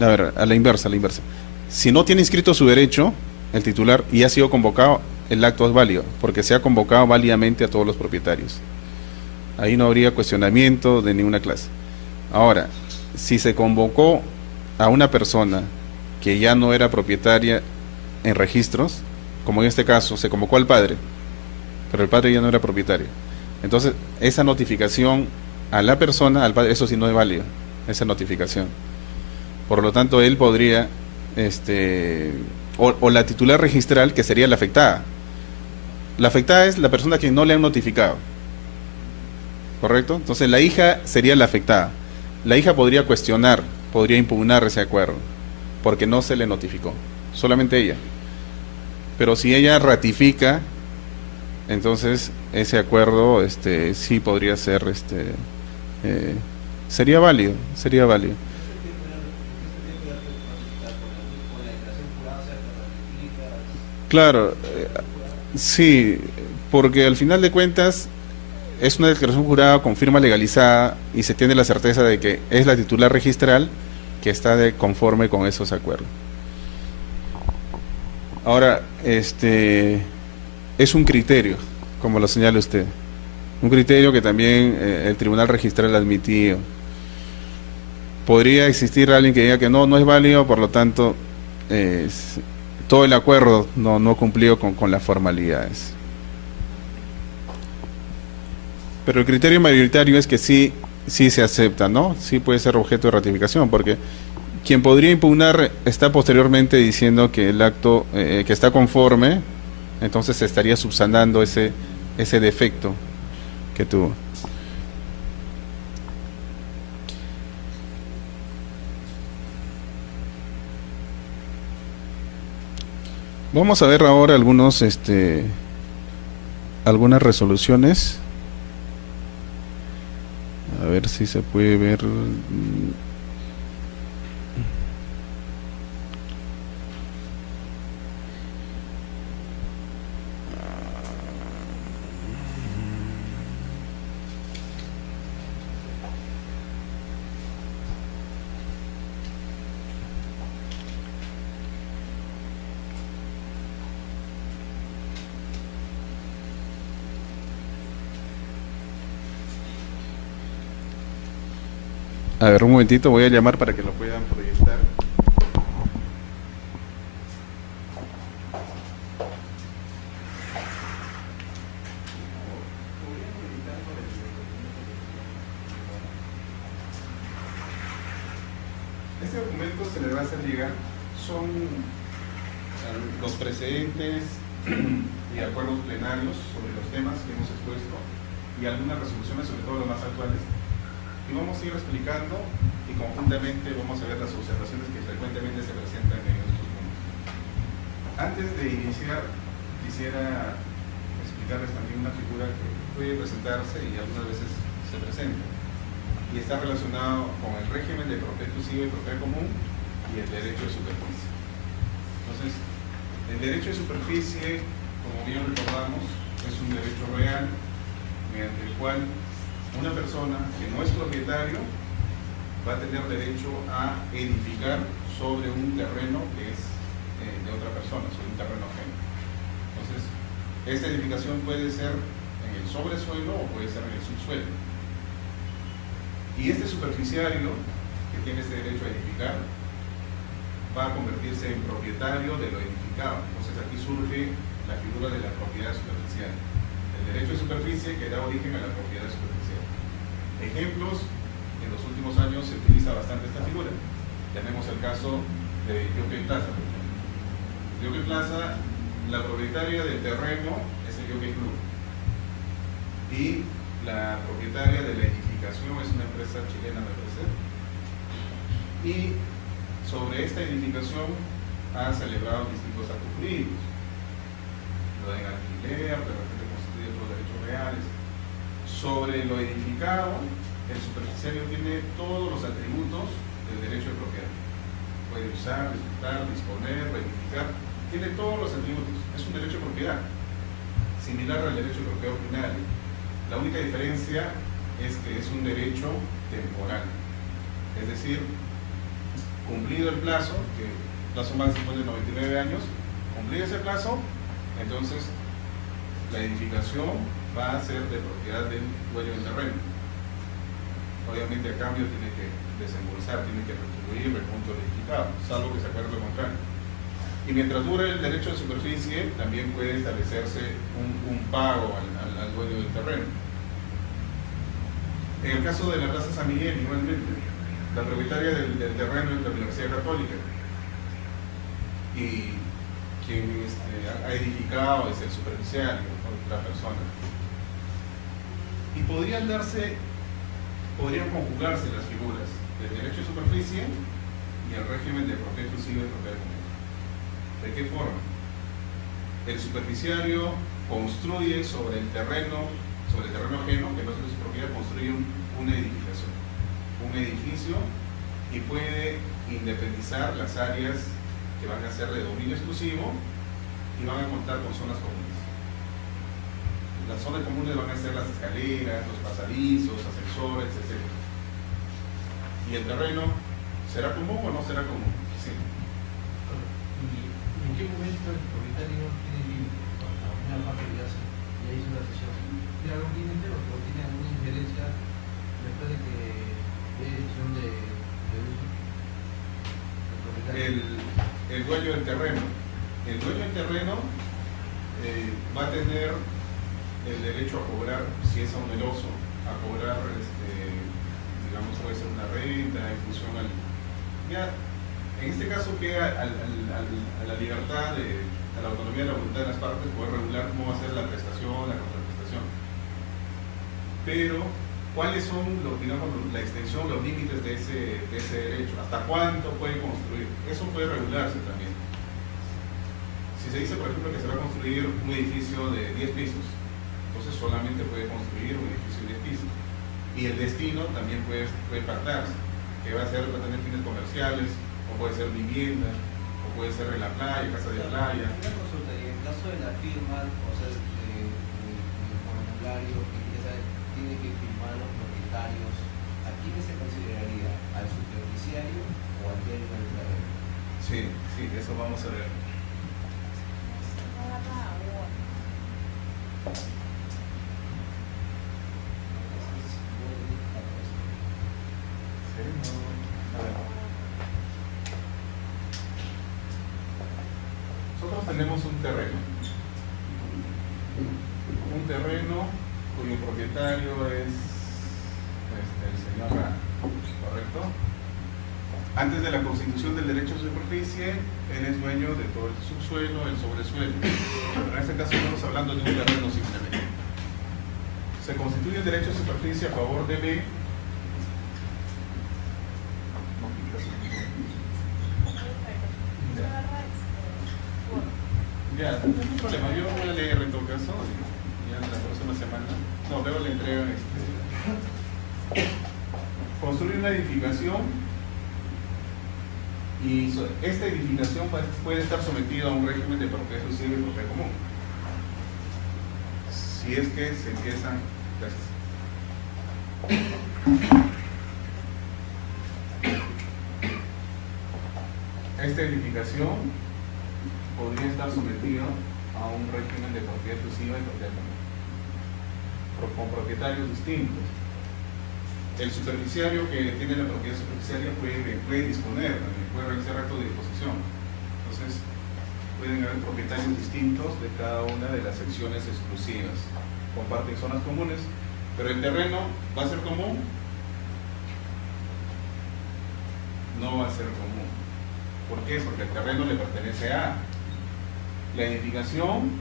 a la inversa. Si no tiene inscrito su derecho, el titular, y ha sido convocado, el acto es válido, porque se ha convocado válidamente a todos los propietarios. Ahí no habría cuestionamiento de ninguna clase. Ahora, si se convocó a una persona que ya no era propietaria en registros, como en este caso, se convocó al padre, pero el padre ya no era propietario. Entonces, esa notificación a la persona, al padre, eso sí no es válido, esa notificación. Por lo tanto, él podría, o la titular registral, que sería la afectada. La afectada es la persona a quien no le han notificado. ¿Correcto? Entonces, la hija sería la afectada. La hija podría cuestionar, podría impugnar ese acuerdo, porque no se le notificó, solamente ella. Pero si ella ratifica, entonces ese acuerdo sí podría ser, sería válido. Claro, sí, porque al final de cuentas es una declaración jurada con firma legalizada y se tiene la certeza de que es la titular registral que está conforme con esos acuerdos. Ahora, es un criterio, como lo señala usted, un criterio que también el tribunal registral ha admitido. Podría existir alguien que diga que no es válido, por lo tanto, todo el acuerdo no cumplió con las formalidades. Pero el criterio mayoritario es que sí se acepta, ¿no? Sí puede ser objeto de ratificación, porque quien podría impugnar está posteriormente diciendo que el acto, que está conforme, entonces se estaría subsanando ese defecto que tuvo. Vamos a ver ahora algunas resoluciones. A ver si se puede ver. A ver, un momentito, voy a llamar para que lo puedan proyectar. Este documento se le va a hacer llegar, son los precedentes y acuerdos plenarios sobre los temas que hemos expuesto y algunas resoluciones, sobre todo las más actuales. Y vamos a ir explicando y conjuntamente vamos a ver las observaciones que frecuentemente se presentan en estos puntos. Antes de iniciar, quisiera explicarles también una figura que puede presentarse y algunas veces se presenta. Y está relacionado con el régimen de propiedad exclusiva y propiedad común y el derecho de superficie. Entonces, el derecho de superficie, como bien recordamos, es un derecho real mediante el cual una persona que no es propietario va a tener derecho a edificar sobre un terreno que es de otra persona, sobre un terreno ajeno. Entonces, esta edificación puede ser en el sobresuelo o puede ser en el subsuelo. Y este superficiario que tiene este derecho a edificar va a convertirse en propietario de lo edificado. Entonces aquí surge la figura de la propiedad superficial. El derecho de superficie que da origen a la propiedad superficial. Ejemplos, en los últimos años se utiliza bastante esta figura. Tenemos el caso de Jockey Plaza, por ejemplo. Jockey Plaza, la propietaria del terreno es el Jockey Club. Y la propietaria de la edificación es una empresa chilena, me parece. Y sobre esta edificación ha celebrado distintos actos jurídicos. Lo de alquiler, de repente constituye los derechos reales. Sobre lo edificado, el superficiario tiene todos los atributos del derecho de propiedad. Puede usar, disfrutar, disponer, reivindicar. Tiene todos los atributos. Es un derecho de propiedad, similar al derecho de propiedad ordinario. La única diferencia es que es un derecho temporal. Es decir, cumplido el plazo, que el plazo máximo es de 99 años, cumplido ese plazo, entonces la edificación va a ser de propiedad del dueño del terreno. Obviamente a cambio tiene que desembolsar, tiene que retribuir el punto edificado, salvo que se acuerde lo contrario. Y mientras dure el derecho de superficie, también puede establecerse un pago al dueño del terreno. En el caso de la Plaza San Miguel, igualmente, la propietaria del terreno es la Universidad Católica. Y quien ha edificado es el superficiario, otra persona. Y podrían conjugarse las figuras del derecho de superficie y el régimen de propiedad exclusiva y propiedad común. ¿De qué forma? El superficiario construye sobre el terreno ajeno, que no es de su propiedad, construye una edificación, un edificio, y puede independizar las áreas que van a ser de dominio exclusivo y van a contar con zonas comunes. Las zonas comunes van a ser las escaleras, los pasadizos, ascensores, etc. ¿Y el terreno será común o no será común? Sí. ¿Y en qué momento el propietario tiene límite? Cuando una parte ya hizo la sesión. ¿Tiene algún límite o tiene alguna injerencia después de que dé decisión de uso? El dueño del terreno. El dueño del terreno va a tener el derecho a cobrar, si es oneroso, a cobrar, digamos, puede ser una renta en función al... Ya En este caso queda a la libertad, a la autonomía de la voluntad de las partes poder regular cómo va a ser la prestación, la contraprestación. Pero, ¿cuáles son la extensión, los límites de ese derecho? ¿Hasta cuánto puede construir? Eso puede regularse también. Si se dice, por ejemplo, que se va a construir un edificio de 10 pisos, entonces solamente puede construir un edificio de 10 pisos. Y el destino también puede pactarse, que va a tener fines comerciales, o puede ser vivienda, o puede ser en la playa, casa de playa. Una consulta, y en el caso de la firma, o sea, el formulario que tiene que firmar los propietarios, ¿a quién se consideraría? ¿Al superficiario o al dueño del terreno? Sí, eso vamos a ver. Nosotros tenemos un terreno cuyo propietario es el señor A, ¿correcto? Antes de la constitución del derecho de superficie, él es dueño de todo el subsuelo, el sobresuelo. Pero en este caso estamos hablando de un terreno simplemente. Se constituye el derecho de superficie a favor de B. Ya, no hay problema, yo voy a leer en todo caso, ya la próxima semana, luego le entregan construir una edificación y esta edificación puede estar sometida a un régimen de propiedad exclusiva y propiedad común. Si es que se empiezan, esta edificación podría estar sometido a un régimen de propiedad exclusiva y propiedad común, con propietarios distintos. El superficiario que tiene la propiedad superficiaria puede disponer, puede realizar actos de disposición. Entonces, pueden haber propietarios distintos de cada una de las secciones exclusivas. Comparten zonas comunes, pero el terreno va a ser común. No va a ser común. ¿Por qué? Porque el terreno le pertenece a A. La edificación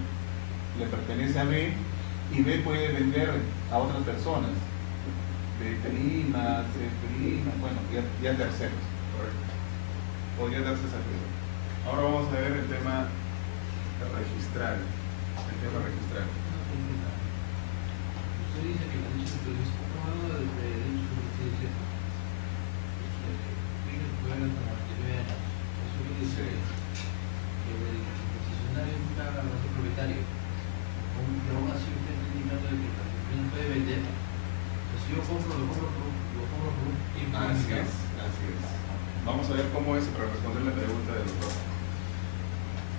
le pertenece a B y B puede vender a otras personas, veterinas, bueno, ya terceros, correcto. Podría darse esa cosa. Ahora vamos a ver el tema registral. Usted dice que el derecho de superficie, estamos hablando de derecho de superficie, ¿cierto? Tiene que ver hasta los 29 años. Eso quiere decir que el concesionario nunca va a ser propietario. Pero aún así usted está indicando de que la compañía puede vender. Entonces, si yo lo compro por un tiempo. Así es. Vamos a ver cómo es para responder la pregunta del doctor.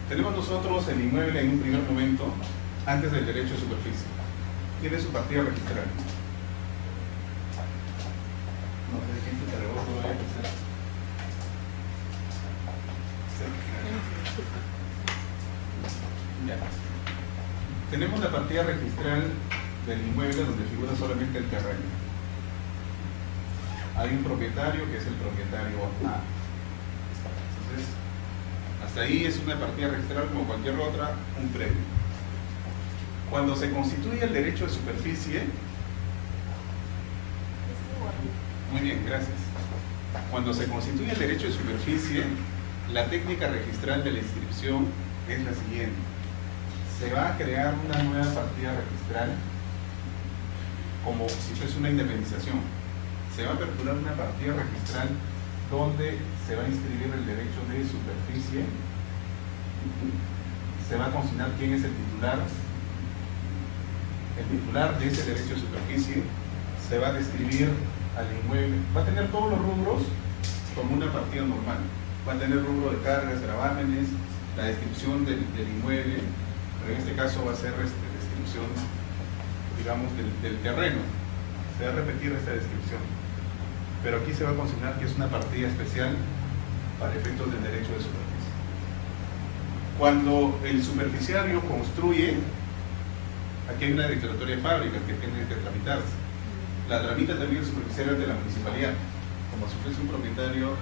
Tenemos nosotros el inmueble en un primer momento, antes del derecho de superficie. Tiene su partida registral. No sé quién te reboto, vaya a empezar. Ya. Tenemos la partida registral del inmueble donde figura solamente el terreno. Hay un propietario que es el propietario A. Entonces, hasta ahí es una partida registral como cualquier otra, un predio. Cuando se constituye el derecho de superficie, muy bien, gracias. Cuando se constituye el derecho de superficie, la técnica registral de la inscripción es la siguiente. Se va a crear una nueva partida registral como si fuese una independización. Se va a aperturar una partida registral donde se va a inscribir el derecho de superficie, se va a consignar quién es el titular de ese derecho de superficie, se va a describir al inmueble, va a tener todos los rubros como una partida normal, va a tener rubro de cargas, gravámenes, la descripción del inmueble, pero en este caso va a ser descripción, digamos, del terreno, se va a repetir esta descripción. Pero aquí se va a consignar que es una partida especial para efectos del derecho de superficie. Cuando el superficiario construye, aquí hay una declaratoria de fábrica que tiene que tramitarse. La tramita también el superficiario de la municipalidad, como si fuese un propietario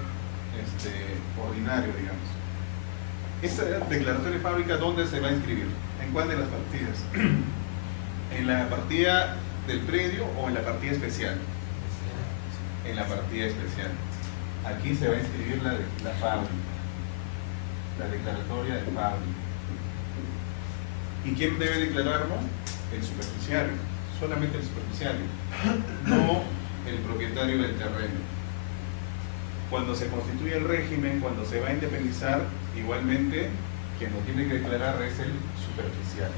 ordinario, digamos. Esta declaratoria de fábrica, ¿dónde se va a inscribir? ¿En cuál de las partidas? ¿En la partida del predio o en la partida especial? En la partida especial. Aquí se va a inscribir la fábrica, la declaratoria de fábrica. ¿Y quién debe declararlo? El superficiario, solamente el superficiario, no el propietario del terreno. Cuando se constituye el régimen, cuando se va a independizar, igualmente quien lo tiene que declarar es el superficiario.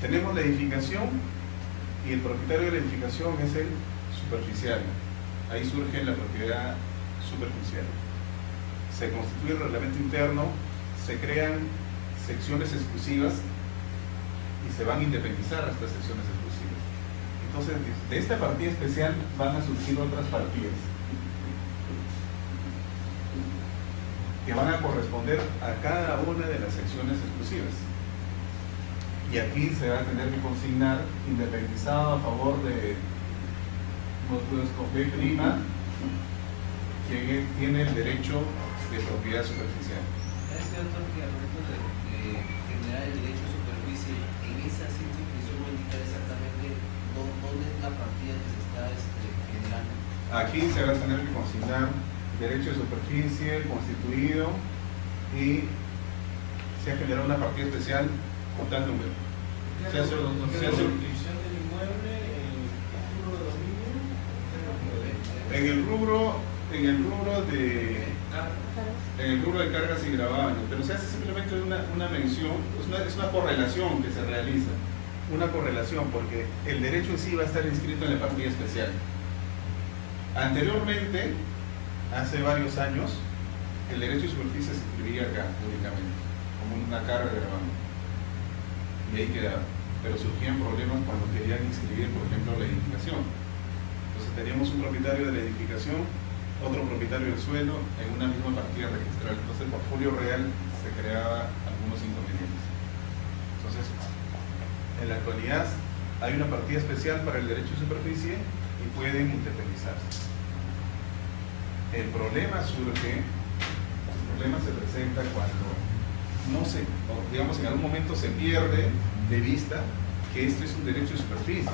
Tenemos la edificación y el propietario de la edificación es el superficiario. Ahí surge la propiedad superficial. Se constituye el reglamento interno, se crean secciones exclusivas y se van a independizar estas secciones exclusivas. Entonces, de esta partida especial van a surgir otras partidas que van a corresponder a cada una de las secciones exclusivas. Y aquí se va a tener que consignar independizado a favor de B', quien tiene el derecho de propiedad superficial. Es cierto que al momento de generar el derecho de superficie, en esa inscripción no indica exactamente dónde es la partida que se está generando. Aquí se va a tener que consignar derecho de superficie constituido y se ha generado una partida especial con tal número. Se hace la inscripción del inmueble, el rubro de dominio, en el rubro de cargas y gravamen, pero se hace simplemente una mención, es una correlación que se realiza, una correlación, porque el derecho en sí va a estar inscrito en la partida especial. Anteriormente, hace varios años, el derecho de superficie se inscribía acá únicamente, como una carga de gravamen, y ahí quedaba, pero surgían problemas cuando querían inscribir, por ejemplo, la edificación. Entonces teníamos un propietario de la edificación, otro propietario del suelo en una misma partida registral. Entonces el portfolio real se creaba algunos inconvenientes. Entonces, en la actualidad hay una partida especial para el derecho de superficie y pueden independizarse. El problema surge, el problema se presenta cuando digamos, en algún momento se pierde de vista que esto es un derecho de superficie.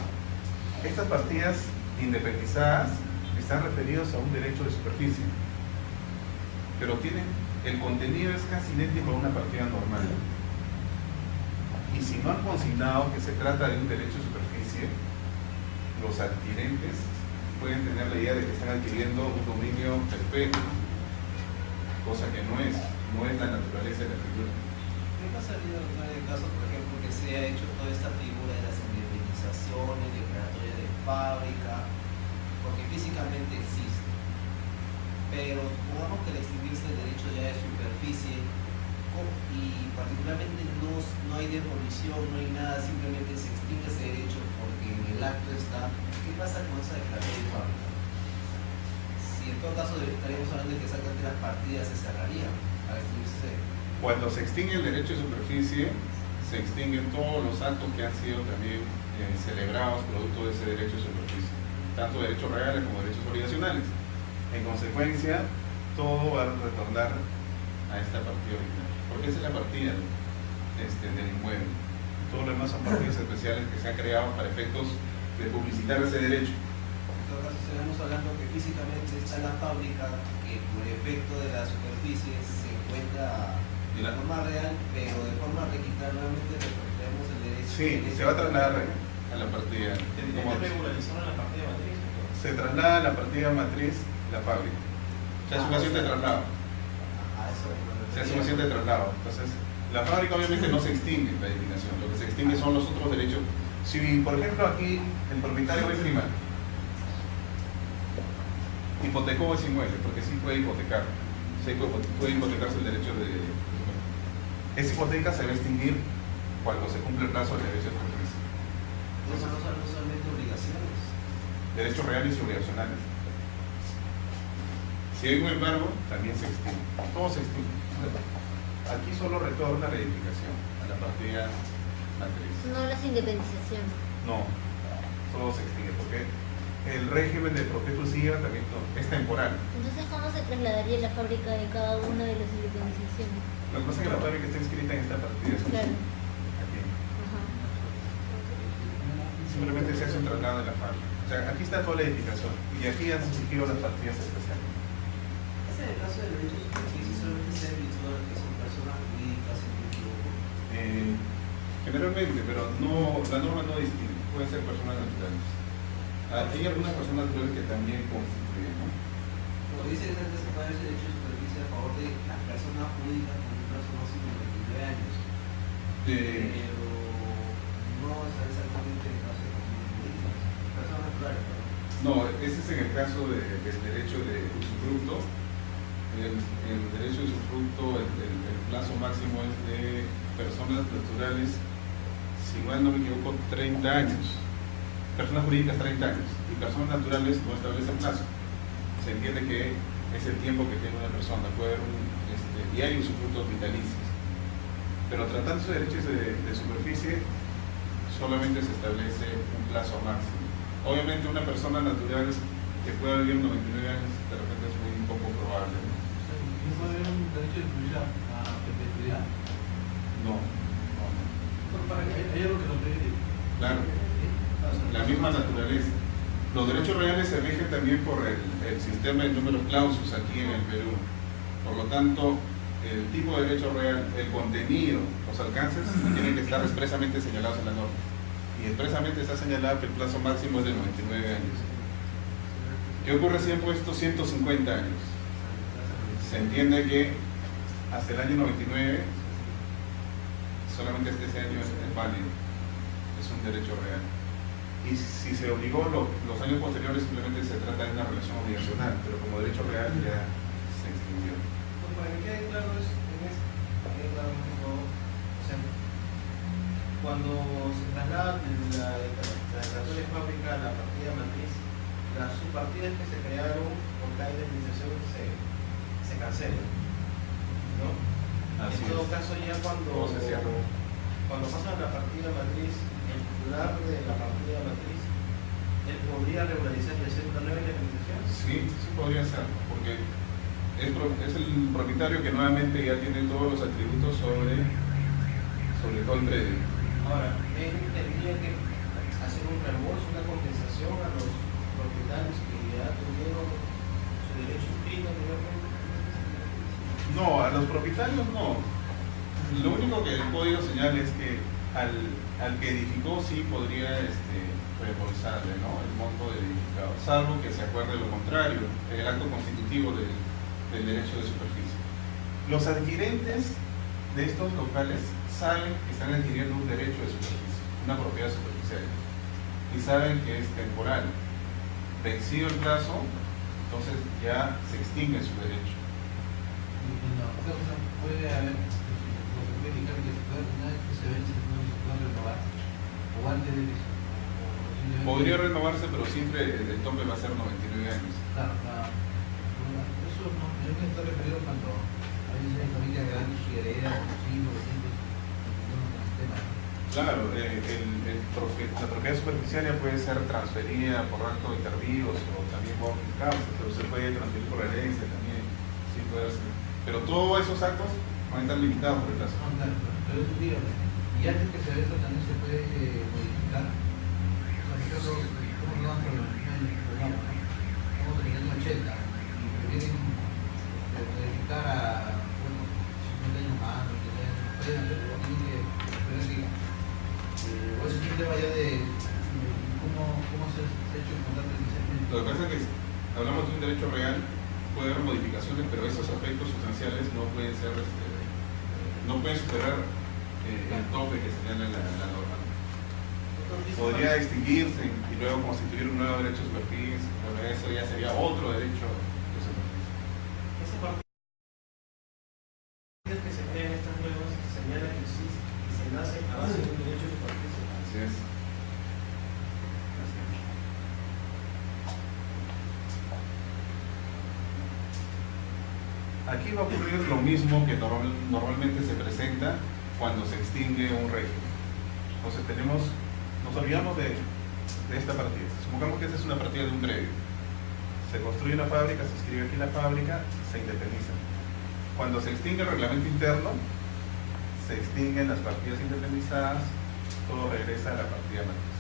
Estas partidas independizadas están referidos a un derecho de superficie, pero el contenido es casi idéntico a una partida normal. Y si no han consignado que se trata de un derecho de superficie, los adquirentes pueden tener la idea de que están adquiriendo un dominio perpetuo, cosa que no es la naturaleza de la figura. ¿Qué pasaría en el caso, por ejemplo, que se ha hecho toda esta figura de las indemnizaciones, declaratoria de fábrica, porque físicamente existe, pero supongamos que al extinguirse el derecho ya de superficie y particularmente no hay demolición, no hay nada, simplemente se extingue ese derecho porque en el acto está, ¿qué pasa con esa declaratoria de fábrica? Si en todo caso estaríamos hablando de que exactamente las partidas se cerrarían al extinguirse. Cuando se extingue el derecho de superficie, se extinguen todos los actos que han sido también celebrados producto de ese derecho de superficie, tanto derechos reales como derechos obligacionales. En consecuencia, todo va a retornar a esta partida original, porque esa es la partida del inmueble. Todo lo demás son partidas especiales que se han creado para efectos de publicitar ese derecho. En todo caso, estaremos hablando que físicamente está la fábrica que por efecto de la superficie se encuentra de la forma real, pero de forma requisada nuevamente recuperamos el derecho. Sí, se va a trasladar a la partida. regularizaron la partida matriz. Se traslada a la partida matriz la fábrica. Se hace una acción de traslado. Se hace una acción de traslado. Entonces, la fábrica obviamente no se extingue la edificación. Lo que se extingue son los otros derechos. Si, por ejemplo, aquí el propietario B' hipotecó ese inmueble, porque sí puede hipotecar. Puede hipotecarse el derecho de... Esa hipoteca se va a extinguir cuando se cumple el plazo del derecho de superficie. Entonces no son solamente obligaciones. Derechos reales y obligacionales. Si hay un embargo, también se extingue. Todo se extingue. Aquí solo retorna la edificación a la partida matriz. No las independizaciones. No, todo se extingue porque el régimen de propiedad exclusiva también es temporal. Entonces, ¿cómo se trasladaría la fábrica de cada una de las urbanizaciones? Lo que pasa es que la fábrica está inscrita en esta partida. Claro. Aquí. Ajá. Simplemente se hace un traslado de la fábrica. O sea, aquí está toda la edificación y aquí han surgido las partidas especiales. ¿Es en el caso del derecho de superficie solamente se ha habituado a que son personas jurídicas, si no me equivoco? Generalmente, pero no, la norma no distingue. Pueden ser personas naturales. Hay algunas personas naturales que también constituyen, ¿no? Como dice que antes se puede hacer derecho de superficie a favor de las personas jurídicas con un plazo máximo de 29 años. Pero no es exactamente el caso de personas jurídicas. Personas naturales, perdón. No, ese es en el caso del derecho de usufructo. El derecho de usufructo, el plazo máximo es de personas naturales, si mal no me equivoco, 30 años. Personas jurídicas 30 años y personas naturales no establecen plazo. Se entiende que es el tiempo que tiene una persona, puede haber y hay usufructos vitalicios. Pero tratándose de derechos de superficie, solamente se establece un plazo máximo. Obviamente una persona natural que pueda vivir 99 años de repente es muy poco probable. ¿No puede haber un derecho de exclusión a perpetuidad? No. Para que hay algo que lo prevé. Claro, la misma naturaleza. Los derechos reales se rigen también por el sistema de números clausus aquí en el Perú. Por lo tanto, el tipo de derecho real, el contenido, los alcances, tienen que estar expresamente señalados en la norma. Y expresamente está señalado que el plazo máximo es de 99 años. ¿Qué ocurre si han puesto 150 años? Se entiende que hasta el año 99, solamente hasta ese año es válido. Es un derecho real. Y si se obligó, los años posteriores simplemente se trata de una relación obligacional, pero como derecho real ya se extinguió. Pues para que quede claro, o sea, cuando se traslada de la declaratoria de fábrica a la partida matriz, las subpartidas que se crearon por la indemnización se cancelan, ¿no? Así En todo es. caso, ya Todo se cierra. cuando pasan a la partida matriz, el titular de la partida matriz, él podría regularizar y hacer una nueva indemnización. Sí, sí podría ser, porque es el propietario que nuevamente ya tiene todos los atributos sobre todo el predio. Ahora, él tendría que hacer un reembolso, una compensación a los propietarios que ya tuvieron su derecho inscrito anteriormente. No, a los propietarios no. Lo único que el código señala es que al que edificó sí podría reembolsarle, ¿no?, el monto del edificado, salvo que se acuerde lo contrario, en el acto constitutivo del derecho de superficie. Los adquirentes de estos locales saben que están adquiriendo un derecho de superficie, una propiedad superficial, y saben que es temporal. Vencido el plazo, entonces ya se extingue su derecho. No, puede haber, lo que puede indicar que una vez que se vence no se puede renovar, o antes de eso. Podría renovarse, pero siempre el tope va a ser 99 años. Claro, claro. Eso no, yo me estoy referido cuando a veces hay familias grandes y heredan los hijos, los hijos, continúan con el tema. Claro, la propiedad superficial ya puede ser transferida por acto de intervivos o también por causa, pero se puede transferir por herencia también, sí puede ser. Pero todos esos actos van a estar limitados por el plazo. No, claro, pero eso dígame. Y antes que se vence también se puede modificar. Nosotros, ¿cómo no vamos a programa? Estamos en el 80 y prefieren modificar a 50 años más, 20 años, pueden hacerlo, tienen que esperar que o eso es un tema ya de cómo se ha hecho el contrato inicialmente. Lo que pasa es que hablamos de un derecho real, puede haber modificaciones, pero esos aspectos sustanciales no pueden ser, no pueden superar el tope que señala la norma. Podría extinguirse y luego constituir un nuevo derecho de superficie, pero eso ya sería otro derecho de superficie. Esa parte que se crean estas nuevas señala que existe, que se nace a base de un derecho de superficie. Así es. Aquí va a ocurrir lo mismo que normalmente se presenta cuando se extingue un régimen. Entonces nos olvidamos de de esta partida. Supongamos que esta es una partida de un predio. Se construye una fábrica, se inscribe aquí la fábrica, se independiza. Cuando se extingue el reglamento interno, se extinguen las partidas independizadas, todo regresa a la partida matriz.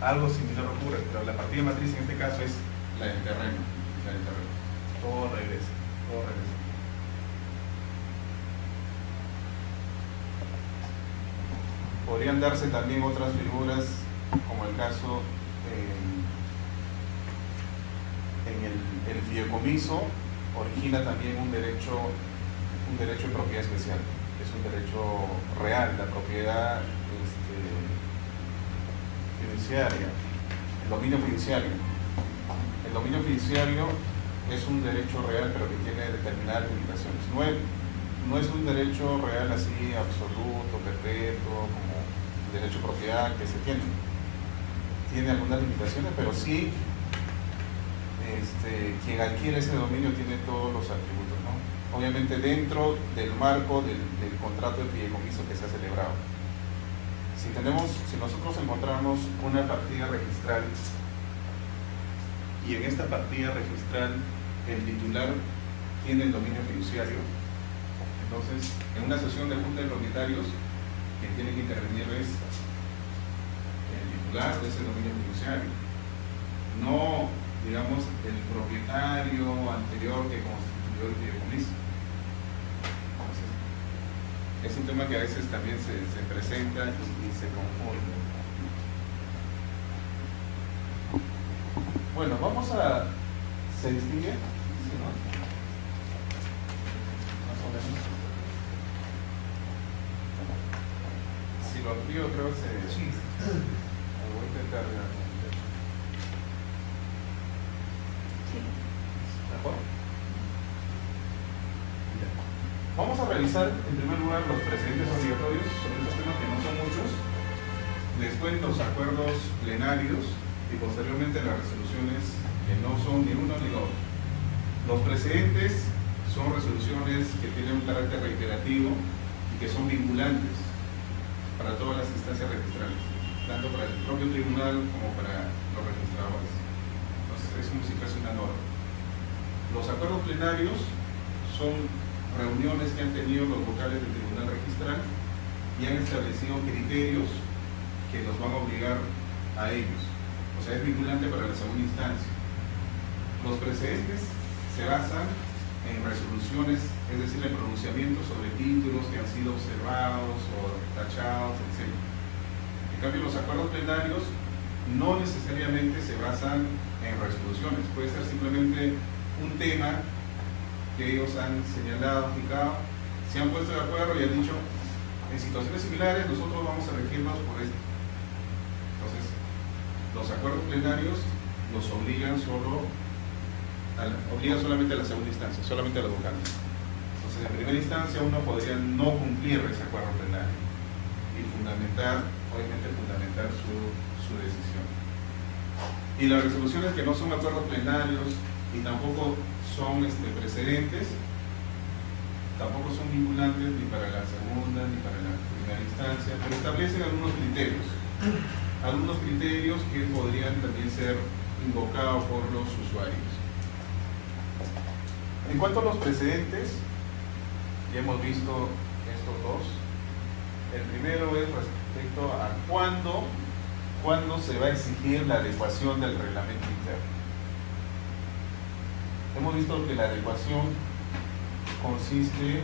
Algo similar ocurre, pero la partida matriz en este caso es la del terreno. Todo regresa, todo regresa. Podrían darse también otras figuras, como el caso en el fideicomiso, origina también un derecho de propiedad especial. Es un derecho real, la propiedad fiduciaria, el dominio fiduciario. El dominio fiduciario es un derecho real, pero que tiene determinadas limitaciones. No es un derecho real así absoluto, perpetuo, como el derecho de propiedad que se tiene. Tiene algunas limitaciones, pero sí quien adquiere ese dominio tiene todos los atributos, ¿no? Obviamente dentro del marco del contrato de fideicomiso que se ha celebrado. Si nosotros encontramos una partida registral y en esta partida registral el titular tiene el dominio fiduciario, entonces en una sesión de junta de propietarios quien tiene que intervenir es el titular de ese dominio fiduciario, no, digamos, el propietario anterior que constituyó el fideicomiso. Entonces, es un tema que a veces también se presenta y se confunde. Bueno, vamos a... ¿Se distingue? ¿Sí, no? Más o menos. Si lo amplío creo que se... Sí. Voy a intentar... ¿Mejor? Ya. Vamos a revisar en primer lugar los precedentes obligatorios sobre estos temas que no son muchos, después los acuerdos plenarios y posteriormente las resoluciones que no son ni uno ni lo otro. Los precedentes son resoluciones que tienen un carácter reiterativo y que son vinculantes para todas las instancias registrales, tanto para el propio tribunal como para los registradores. Entonces es como si fuese una norma. Los acuerdos plenarios son reuniones que han tenido los vocales del tribunal registral y han establecido criterios que los van a obligar a ellos. O sea, es vinculante para la segunda instancia. Los precedentes se basan en resoluciones, es decir, en pronunciamientos sobre títulos que han sido observados o tachados, etc. En cambio, los acuerdos plenarios no necesariamente se basan en resoluciones. Puede ser simplemente un tema que ellos han señalado, fijado, se han puesto de acuerdo y han dicho, en situaciones similares nosotros vamos a regirnos por esto. Entonces, los acuerdos plenarios los obligan solamente a la segunda instancia, solamente a los vocales. Entonces, en primera instancia uno podría no cumplir ese acuerdo plenario y obviamente fundamentar su decisión. Y las resoluciones que no son acuerdos plenarios y tampoco son precedentes, tampoco son vinculantes ni para la segunda ni para la primera instancia, pero establecen algunos criterios que podrían también ser invocados por los usuarios. En cuanto a los precedentes, ya hemos visto estos dos. El primero es respecto a cuándo se va a exigir la adecuación del reglamento interno. Hemos visto que la adecuación consiste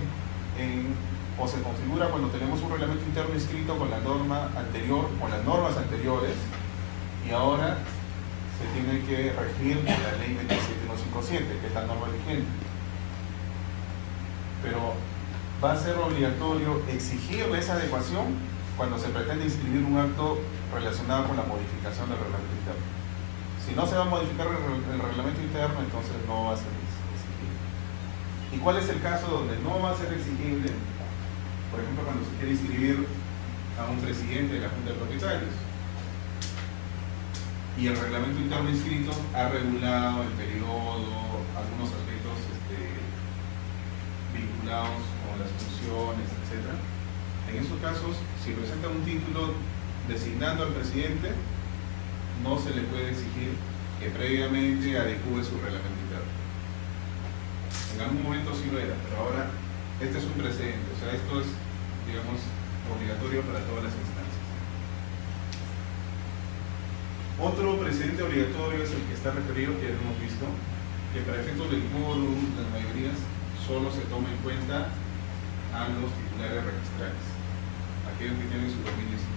o se configura cuando tenemos un reglamento interno inscrito con la norma anterior, con las normas anteriores, y ahora se tiene que regir por la ley 27157, que es la norma vigente. Pero va a ser obligatorio exigirle esa adecuación cuando se pretende inscribir un acto relacionado con la modificación del reglamento interno. Si no se va a modificar el reglamento interno, entonces no va a ser exigible. ¿Y cuál es el caso donde no va a ser exigible? Por ejemplo, cuando se quiere inscribir a un presidente de la Junta de Propietarios y el reglamento interno inscrito ha regulado el periodo, algunos aspectos vinculados con las funciones, etc. En esos casos, si presentan un título designando al presidente, no se le puede exigir que previamente adecúe su reglamento interno. En algún momento sí lo era, pero ahora este es un precedente, o sea, esto es, digamos, obligatorio para todas las instancias. Otro precedente obligatorio es el que está referido, que ya hemos visto, que para efectos del quórum, las mayorías, solo se toma en cuenta a los titulares registrales, aquellos que tienen su dominio civil.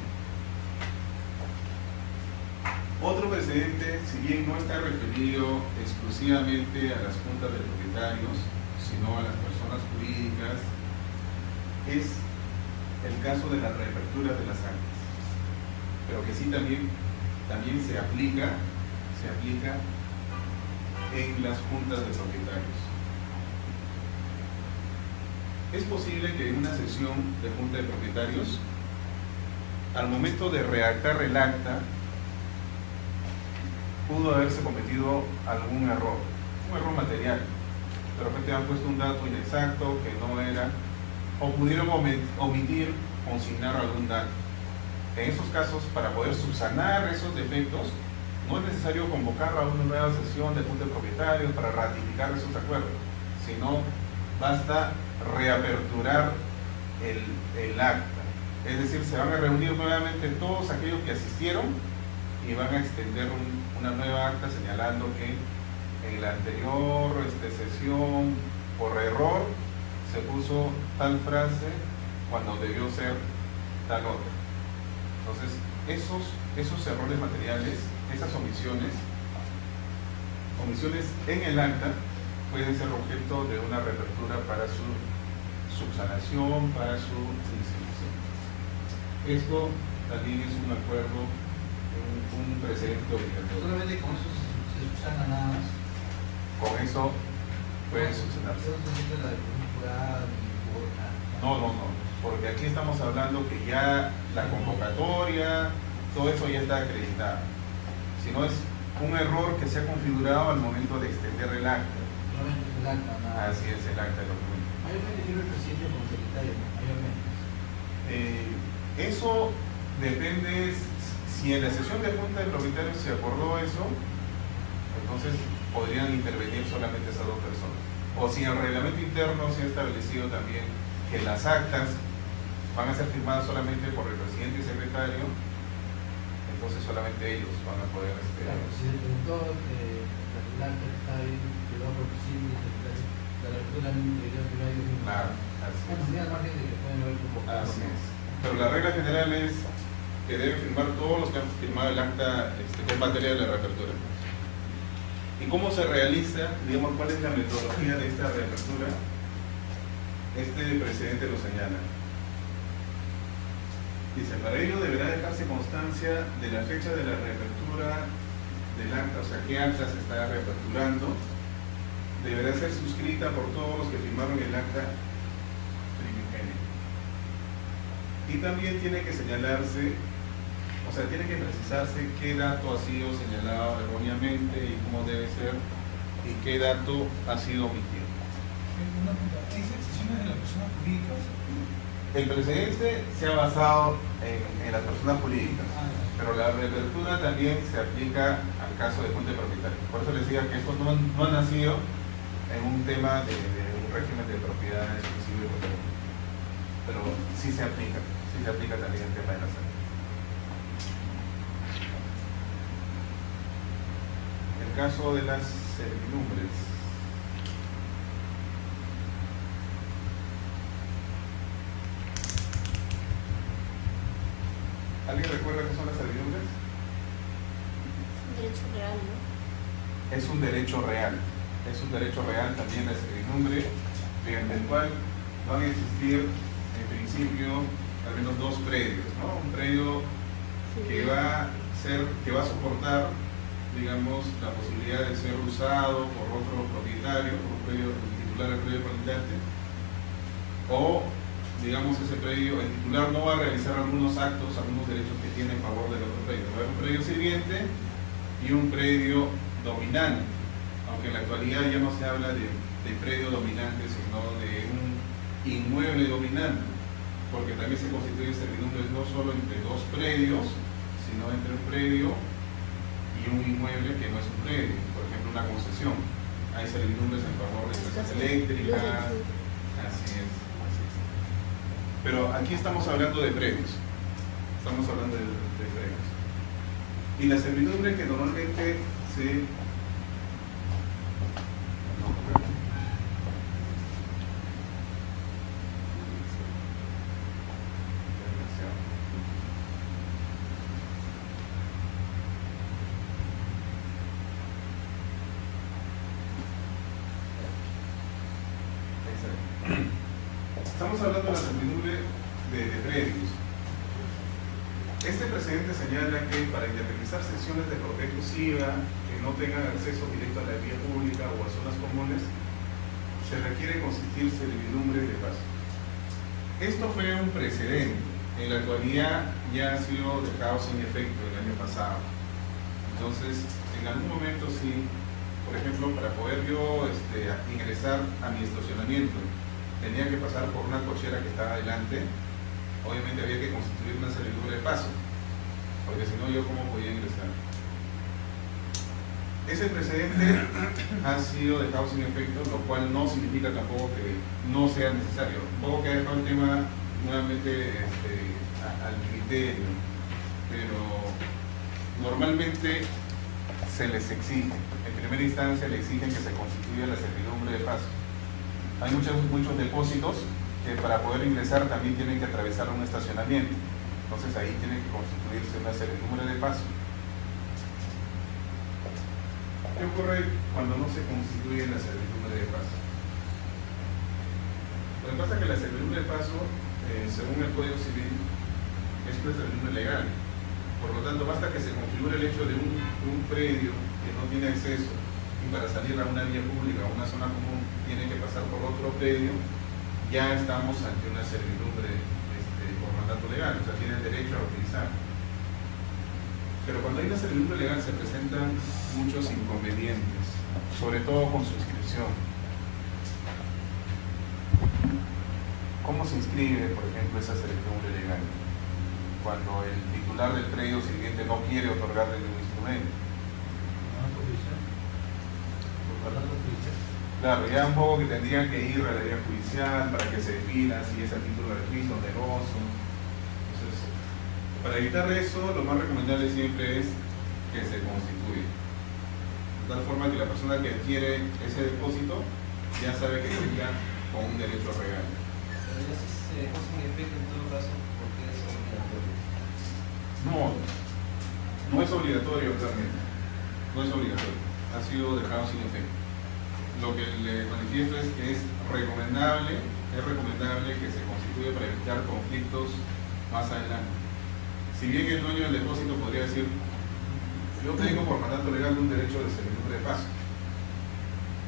Otro precedente, si bien no está referido exclusivamente a las juntas de propietarios, sino a las personas jurídicas, es el caso de la reapertura de las actas, pero que sí también se aplica en las juntas de propietarios. Es posible que en una sesión de junta de propietarios, al momento de redactar el acta, pudo haberse cometido algún error, un error material. De repente han puesto un dato inexacto que no era, o pudieron omitir consignar algún dato. En esos casos, para poder subsanar esos defectos, no es necesario convocar a una nueva sesión de junta de propietarios para ratificar esos acuerdos, sino basta reaperturar el acta. Es decir, se van a reunir nuevamente todos aquellos que asistieron y van a extender una nueva acta señalando que en la anterior sesión, por error, se puso tal frase cuando debió ser tal otra. Entonces, esos errores materiales, esas omisiones en el acta, pueden ser objeto de una reapertura para su subsanación, para su disolución. Esto también es un acuerdo, un precedente obligatorio. Solamente con eso se subsana nada más. Con eso pueden subsanarse. Eso no se siente la de jurado ni por nada. No, porque aquí estamos hablando que ya la convocatoria, todo eso ya está acreditado. Si no es un error que se ha configurado al momento de extender el acta. Solamente es el acta, nada. Así es, el acta del documento. Mayormente sirve el presidente como secretario, mayormente. Eso depende, si en la sesión de junta de propietarios se acordó eso, entonces podrían intervenir solamente esas dos personas. O si en el reglamento interno se ha establecido también que las actas van a ser firmadas solamente por el presidente y secretario, entonces solamente ellos van a poder... Claro, si se preguntó la acta que está ahí, que va por el presidente y el secretario, la lectura debería firmar ellos mismos. Claro, así Bueno, es. sería al margen de que pueden haber convocado. Así es. Pero la regla general es que deben firmar todos los que han firmado el acta con materia de la reapertura. ¿Y cómo se realiza? Digamos, ¿cuál es la metodología de esta reapertura? Este precedente lo señala. Dice, para ello deberá dejarse constancia de la fecha de la reapertura del acta, o sea, qué acta se está reaperturando. Deberá ser suscrita por todos los que firmaron el acta primigenio. Y también tiene que señalarse, o sea, tiene que precisarse qué dato ha sido señalado erróneamente y cómo debe ser, y qué dato ha sido omitido. Una pregunta, ¿hay excepciones de las personas jurídicas? El precedente se ha basado en las personas jurídicas, pero la reapertura también se aplica al caso de junta de propietarios. Por eso les decía que esto no ha nacido en un tema de un régimen de propiedad exclusivo, pero sí se aplica también el tema de las actas. El caso de las servidumbres. ¿Alguien recuerda qué son las servidumbres? Un derecho real, ¿no? Es un derecho real. Es un derecho real también la servidumbre, mediante el cual van a existir en principio al menos dos predios, ¿no? Un predio que va a soportar, digamos, la posibilidad de ser usado por otro propietario, por un predio, el titular del predio colindante, o digamos ese predio, el titular no va a realizar algunos actos, algunos derechos que tiene en favor del otro predio. Va a haber un predio sirviente y un predio dominante, aunque en la actualidad ya no se habla de predio dominante, sino de un inmueble dominante. porque también se constituyen servidumbres no solo entre dos predios, sino entre un predio y un inmueble que no es un predio, por ejemplo una concesión. Hay servidumbres en favor de empresas eléctricas, así es. Pero aquí estamos hablando de predios, estamos hablando de predios. Y la servidumbre que normalmente se... Estamos hablando de la servidumbre de predios. Este precedente señala que para independizar secciones de propiedad exclusiva que no tengan acceso directo a la vía pública o a zonas comunes, se requiere constituir servidumbre de paso. Esto fue un precedente. En la actualidad ya ha sido dejado sin efecto el año pasado. Entonces, en algún momento sí, por ejemplo, para poder yo ingresar a mi estacionamiento, tenía que pasar por una cochera que estaba adelante. Obviamente había que constituir una servidumbre de paso, porque si no, yo cómo podía ingresar. Ese precedente ha sido dejado sin efecto, lo cual no significa tampoco que no sea necesario. Un poco que ha dejado el tema nuevamente al criterio, pero normalmente se les exige, en primera instancia le exigen que se constituya la servidumbre de paso. Hay muchos depósitos que para poder ingresar también tienen que atravesar un estacionamiento. Entonces ahí tiene que constituirse una servidumbre de paso. ¿Qué ocurre cuando no se constituye la servidumbre de paso? Lo que pasa es que la servidumbre de paso, según el Código Civil, es una servidumbre legal. Por lo tanto, basta que se configure el hecho de un predio que no tiene acceso y para salir a una vía pública o una zona común tiene que pasar por otro predio, ya estamos ante una servidumbre por mandato legal, o sea, tiene el derecho a utilizar. Pero cuando hay una servidumbre legal se presentan muchos inconvenientes, sobre todo con su inscripción. ¿Cómo se inscribe, por ejemplo, esa servidumbre legal? Cuando el titular del predio siguiente no quiere otorgarle ningún instrumento. Claro, ya un poco que tendrían que ir a la vía judicial para que se defina si es a título gratuito, oneroso. Entonces, para evitar eso, lo más recomendable siempre es que se constituya. De tal forma que la persona que adquiere ese depósito ya sabe que cuenta con un derecho real. Pero ya se dejó sin efecto en todo caso porque es obligatorio. No es obligatorio realmente. No es obligatorio. Ha sido dejado sin efecto. Lo que le manifiesto es que es recomendable que se constituya para evitar conflictos más adelante. Si bien el dueño del depósito podría decir, yo tengo por mandato legal un derecho de servidumbre de paso,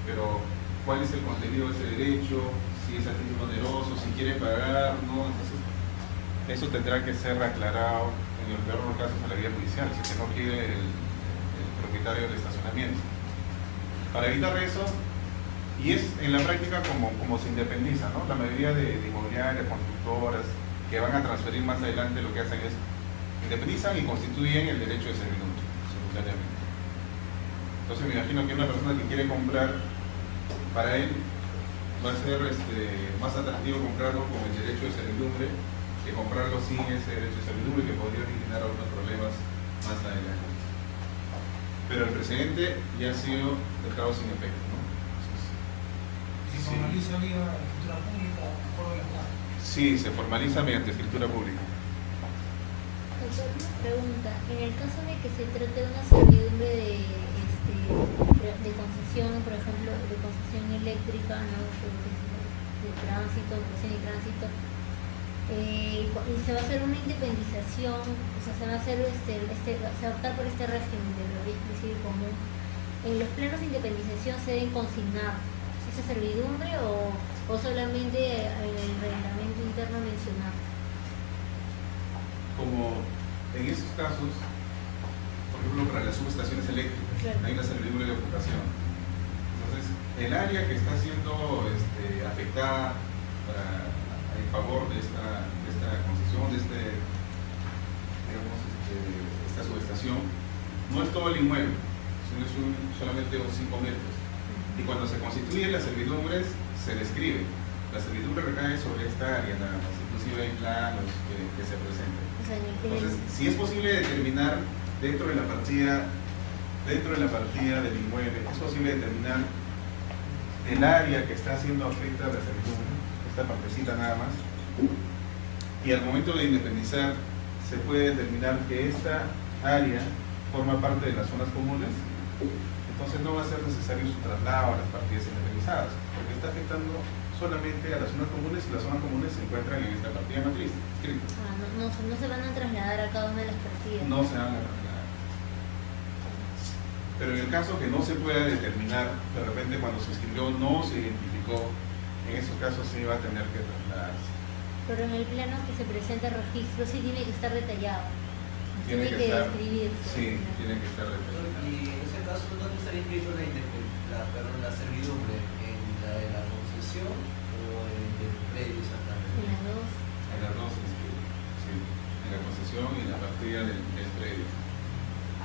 pero ¿cuál es el contenido de ese derecho? Si es a título oneroso, si quiere pagar, no, entonces eso tendrá que ser aclarado en el peor de los casos a la vía judicial, si que no quiere el propietario del estacionamiento. Para evitar eso, y es en la práctica como se independiza, ¿no? La mayoría de inmobiliarias, constructoras que van a transferir más adelante lo que hacen es independizan y constituyen el derecho de servidumbre simultáneamente. Entonces me imagino que una persona que quiere comprar, para él va a ser más atractivo comprarlo con el derecho de servidumbre que comprarlo sin ese derecho de servidumbre, que podría originar algunos problemas más adelante. Pero el precedente ya ha sido dejado sin efecto, ¿no? Se formaliza vía escritura pública, acuerdo de la Estado. Sí, se formaliza mediante escritura pública. Doctor, una pregunta. En el caso de que se trate de una servidumbre de concesión, por ejemplo, de concesión eléctrica, ¿no? De tránsito, de concesión y tránsito, y se va a hacer una independización, o sea, se va a hacer se va a optar por este régimen de la vía exclusiva y común. En los planos de independización se deben consignar esa servidumbre o solamente en el reglamento interno mencionar. Como en esos casos, por ejemplo, para las subestaciones eléctricas, Claro. hay una servidumbre de ocupación. Entonces, el área que está siendo afectada en favor de esta concesión, esta subestación, no es todo el inmueble, sino es solamente unos 5 metros. Y cuando se constituyen las servidumbres, se describe. La servidumbre recae sobre esta área nada más, inclusive hay planos que se presentan. O sea, Entonces, si es posible determinar dentro de la partida del inmueble, es posible determinar el área que está siendo afecta a la servidumbre, esta partecita nada más, y al momento de independizar se puede determinar que esta área forma parte de las zonas comunes, entonces no va a ser necesario su traslado a las partidas independizadas, porque está afectando solamente a las zonas comunes y las zonas comunes se encuentran en esta partida matriz. no se van a trasladar a cada una de las partidas. No se van a trasladar. Pero en el caso que no se pueda determinar, de repente cuando se escribió no se identificó, en esos casos sí va a tener que trasladarse. Pero en el plano que se presenta el registro sí tiene que estar detallado. Tiene que estar, describirse. sí, tiene que estar detallado. Y en ese caso, ¿dónde estaría inscrito la servidumbre? ¿En la de la concesión o en el predio exactamente? En las dos. En las dos, sí, en la concesión y en la partida del predio.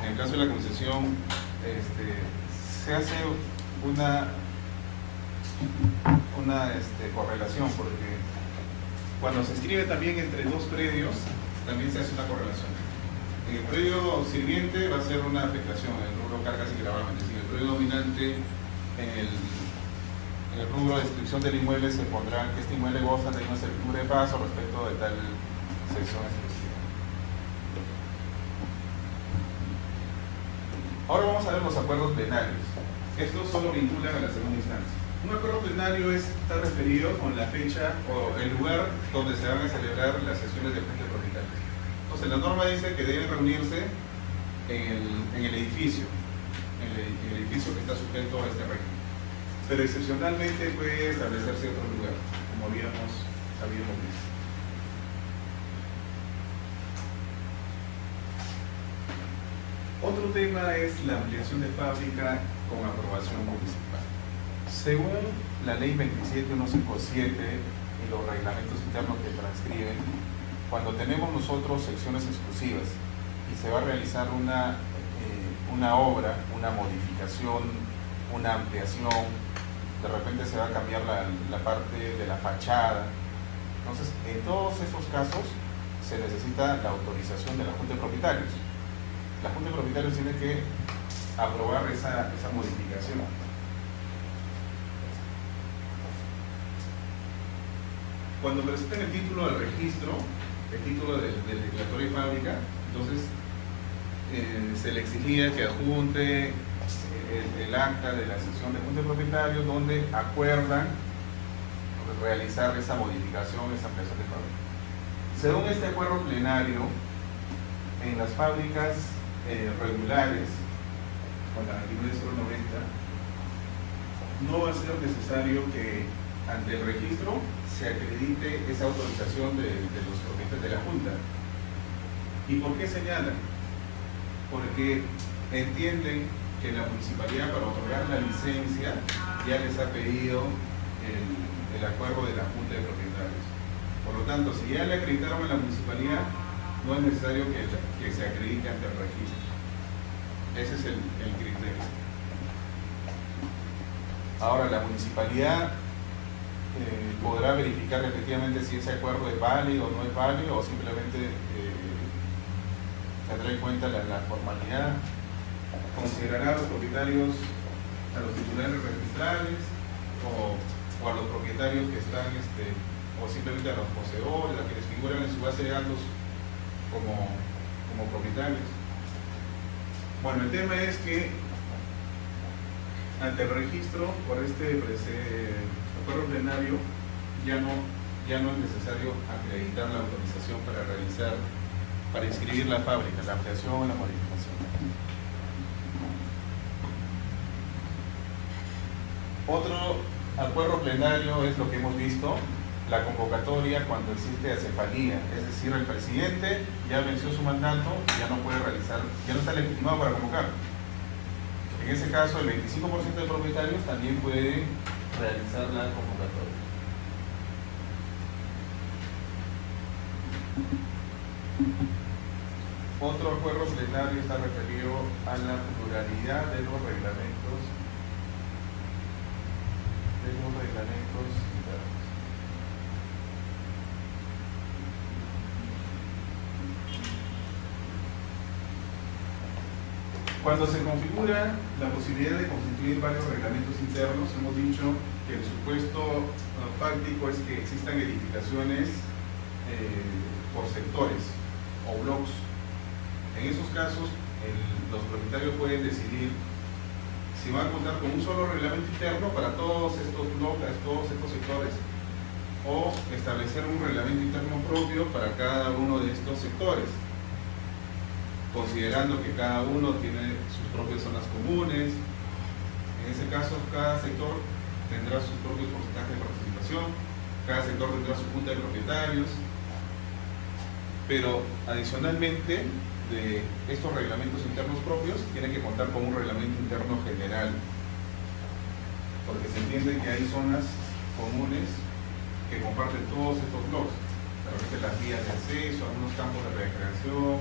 En el caso de la concesión, se hace una correlación, porque cuando se escribe también entre dos predios, también se hace una correlación. En el predio sirviente va a ser una afectación en el rubro cargas y gravámenes, y en el predio dominante, en el rubro de descripción del inmueble se pondrá que este inmueble goza de una servidumbre de paso respecto de tal sección exclusiva. Ahora vamos a ver los acuerdos plenarios. Estos solo vinculan a la segunda instancia. Un acuerdo plenario está referido con la fecha o el lugar donde se van a celebrar las sesiones de frente propietario. Entonces la norma dice que deben reunirse en el edificio, en el edificio que está sujeto a este régimen. Pero excepcionalmente puede establecerse otro lugar, como habíamos visto. Otro tema es la ampliación de fábrica con aprobación municipal. Según la ley 27157 y los reglamentos internos que transcriben, cuando tenemos nosotros secciones exclusivas y se va a realizar una obra, una modificación, una ampliación, de repente se va a cambiar la parte de la fachada. Entonces, en todos esos casos se necesita la autorización de la Junta de Propietarios. La Junta de Propietarios tiene que aprobar esa modificación. Cuando presenten el título del registro, el título del declaratorio de fábrica, entonces se le exigía que adjunte el acta de la sesión de Junta de Propietarios donde acuerdan realizar esa modificación, esa ampliación de fábrica. Según este acuerdo plenario, en las fábricas regulares, con la 29090, no va a ser necesario que ante el registro se acredite esa autorización de los propietarios de la Junta. ¿Y por qué señalan? Porque entienden que la municipalidad, para otorgar la licencia, ya les ha pedido el acuerdo de la Junta de Propietarios. Por lo tanto, si ya le acreditaron a la municipalidad, no es necesario que se acredite ante el registro. Ese es el criterio. Ahora, la municipalidad podrá verificar efectivamente si ese acuerdo es válido o no es válido, o simplemente tendrá en cuenta la formalidad. Considerará a los propietarios, a los titulares registrales o a los propietarios que están, o simplemente a los poseedores, a quienes figuran en su base de datos como propietarios. Bueno, el tema es que ante el registro, por este acuerdo plenario, ya no es necesario acreditar la autorización para inscribir la fábrica, la ampliación o la modificación. Otro acuerdo plenario es lo que hemos visto, la convocatoria cuando existe acefalía, es decir, el presidente ya venció su mandato, ya no puede realizar, ya no está legitimado para convocar. En ese caso, el 25% de propietarios también puede realizar la convocatoria. Otro acuerdo plenario está referido a la pluralidad de los reglamentos internos. Cuando se configura la posibilidad de constituir varios reglamentos internos, hemos dicho que el supuesto fáctico es que existan edificaciones por sectores o bloques. En esos casos, los propietarios pueden decidir si van a contar con un solo reglamento interno para todos estos bloques, todos estos sectores, o establecer un reglamento interno propio para cada uno de estos sectores, considerando que cada uno tiene sus propias zonas comunes. En ese caso, cada sector tendrá sus propios porcentajes de participación, cada sector tendrá su junta de propietarios, pero adicionalmente de estos reglamentos internos propios tienen que contar con un reglamento interno general, porque se entiende que hay zonas comunes que comparten todos estos bloques, de repente las vías de acceso, algunos campos de recreación.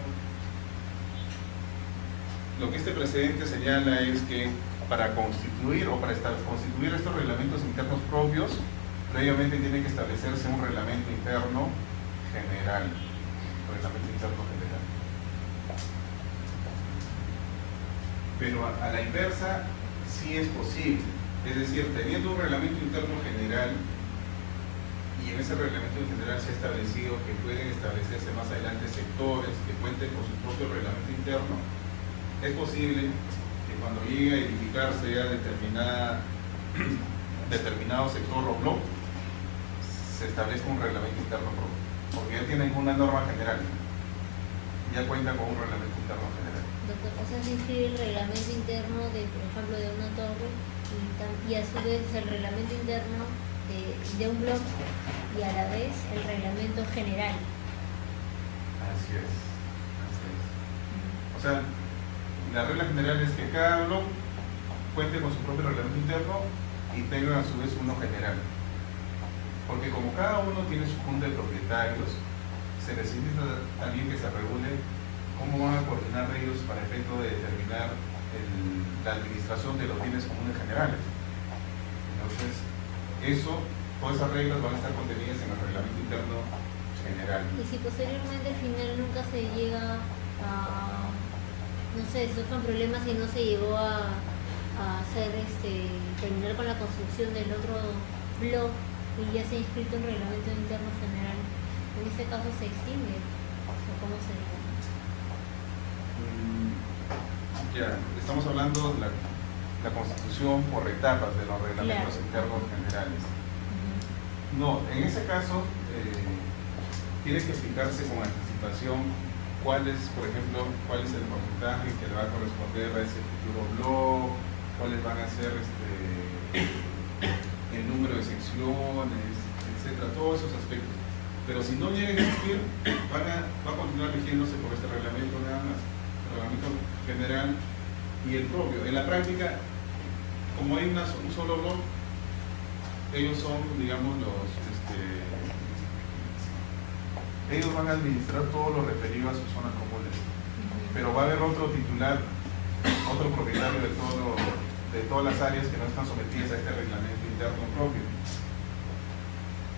Lo que este precedente señala es que para constituir constituir estos reglamentos internos propios, previamente tiene que establecerse un reglamento interno general. Pero a la inversa sí es posible, es decir, teniendo un reglamento interno general, y en ese reglamento en general se ha establecido que pueden establecerse más adelante sectores que cuenten con su propio reglamento interno, es posible que cuando llegue a edificarse ya determinado sector o bloque, se establezca un reglamento interno propio, porque ya tienen una norma general, ya cuentan con un reglamento interno general. Doctor, o sea, se inscribe el reglamento interno de, por ejemplo, de una torre y a su vez el reglamento interno de un bloque y a la vez el reglamento general. Así es. O sea, la regla general es que cada bloque cuente con su propio reglamento interno y tenga a su vez uno general. Porque como cada uno tiene su junta de propietarios, se necesita también que se regule cómo van a coordinar ellos para efecto de determinar la administración de los bienes comunes generales. Entonces, todas esas reglas van a estar contenidas en el reglamento interno general. Y si posteriormente al final nunca se llega a, no sé, surjan problemas y no se llegó a hacer terminar con la construcción del otro bloque y ya se ha inscrito un reglamento interno general, en ese caso se extingue, o cómo sería. Ya, estamos hablando de la constitución por etapas de los reglamentos internos generales. No, en ese caso tiene que explicarse con anticipación cuál es, por ejemplo, cuál es el porcentaje que le va a corresponder a ese futuro bloque, cuáles van a ser el número de secciones, etcétera, todos esos aspectos. Pero si no llega a existir, va a continuar rigiéndose por este reglamento nada más, el reglamento general y el propio. En la práctica, como hay un solo bloque, ellos son, digamos, ellos van a administrar todo lo referido a sus zonas comunes, pero va a haber otro titular, otro propietario de todas las áreas que no están sometidas a este reglamento interno propio.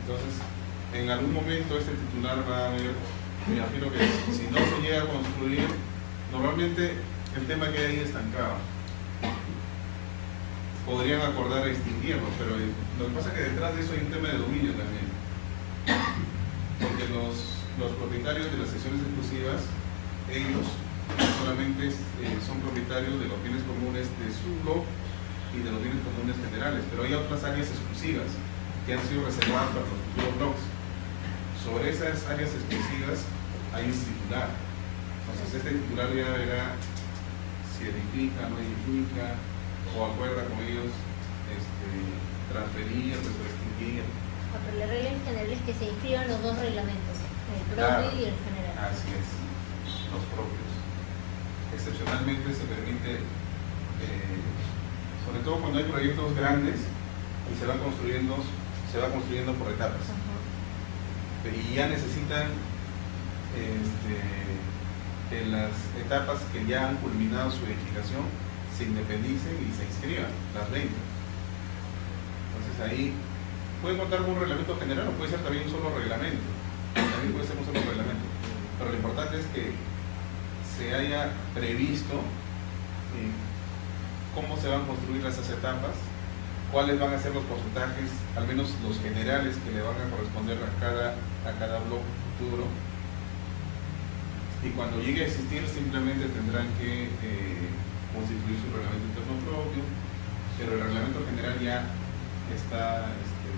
Entonces, en algún momento este titular va a ver, me imagino que si no se llega a construir, normalmente el tema queda ahí estancado. Podrían acordar extinguirlo, pero lo que pasa es que detrás de eso hay un tema de dominio también. Porque los propietarios de las secciones exclusivas, ellos solamente son propietarios de los bienes comunes de su bloque y de los bienes comunes generales, pero hay otras áreas exclusivas que han sido reservadas para los futuros bloques. Sobre esas áreas exclusivas hay un titular. Entonces este titular ya verá si edifica, no edifica, o acuerda con ellos transferir, extinguir. Pero la regla en general es que se inscriban los dos reglamentos, el propio y el general. Así es, los propios. Excepcionalmente se permite, sobre todo cuando hay proyectos grandes y se va construyendo por etapas. Y ya necesitan que las etapas que ya han culminado su edificación se independicen y se inscriban, las 20. Entonces ahí puede contar con un reglamento general o puede ser también un solo reglamento. También puede ser un solo reglamento. Pero lo importante es que se haya previsto cómo se van a construir esas etapas, cuáles van a ser los porcentajes, al menos los generales que le van a corresponder a cada bloque futuro. Y cuando llegue a existir simplemente tendrán que constituir su reglamento interno propio, pero el reglamento general ya está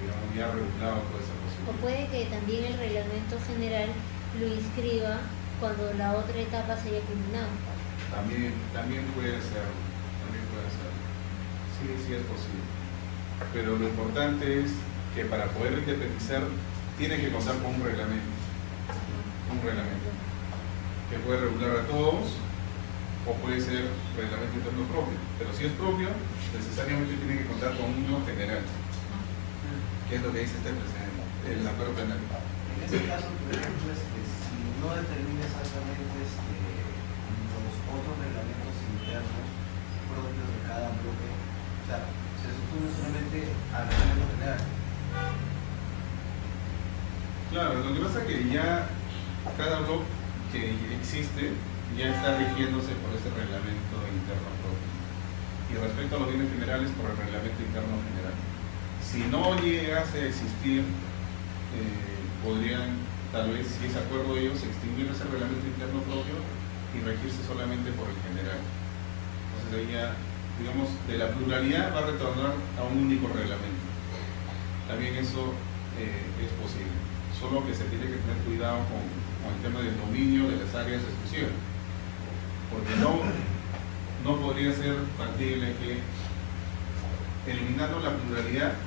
digamos, ya regulado toda esa O posibilidad. puede que también el reglamento general lo inscriba cuando la otra etapa se haya culminado. También puede ser, sí es posible. Pero lo importante es que para poder independizar tiene que contar con un reglamento que puede regular a todos o puede ser reglamento interno propio, pero si es propio necesariamente tiene que contar con uno general, que es lo que dice este precedente, el acuerdo penal. En este caso, por ejemplo, si no determina exactamente los otros reglamentos internos propios de cada bloque, o sea, se sostuvo solamente al reglamento general. Claro, lo que pasa es que ya cada bloque que existe ya está rigiéndose por ese reglamento interno propio. Y respecto a los bienes generales, por el reglamento interno general. Si no llegase a existir, podrían, tal vez, si es acuerdo de ellos, extinguir ese reglamento interno propio y regirse solamente por el general. Entonces ahí ya, digamos, de la pluralidad va a retornar a un único reglamento. También eso es posible. Solo que se tiene que tener cuidado con el tema del dominio de las áreas exclusivas. Porque no podría ser factible que, eliminando la pluralidad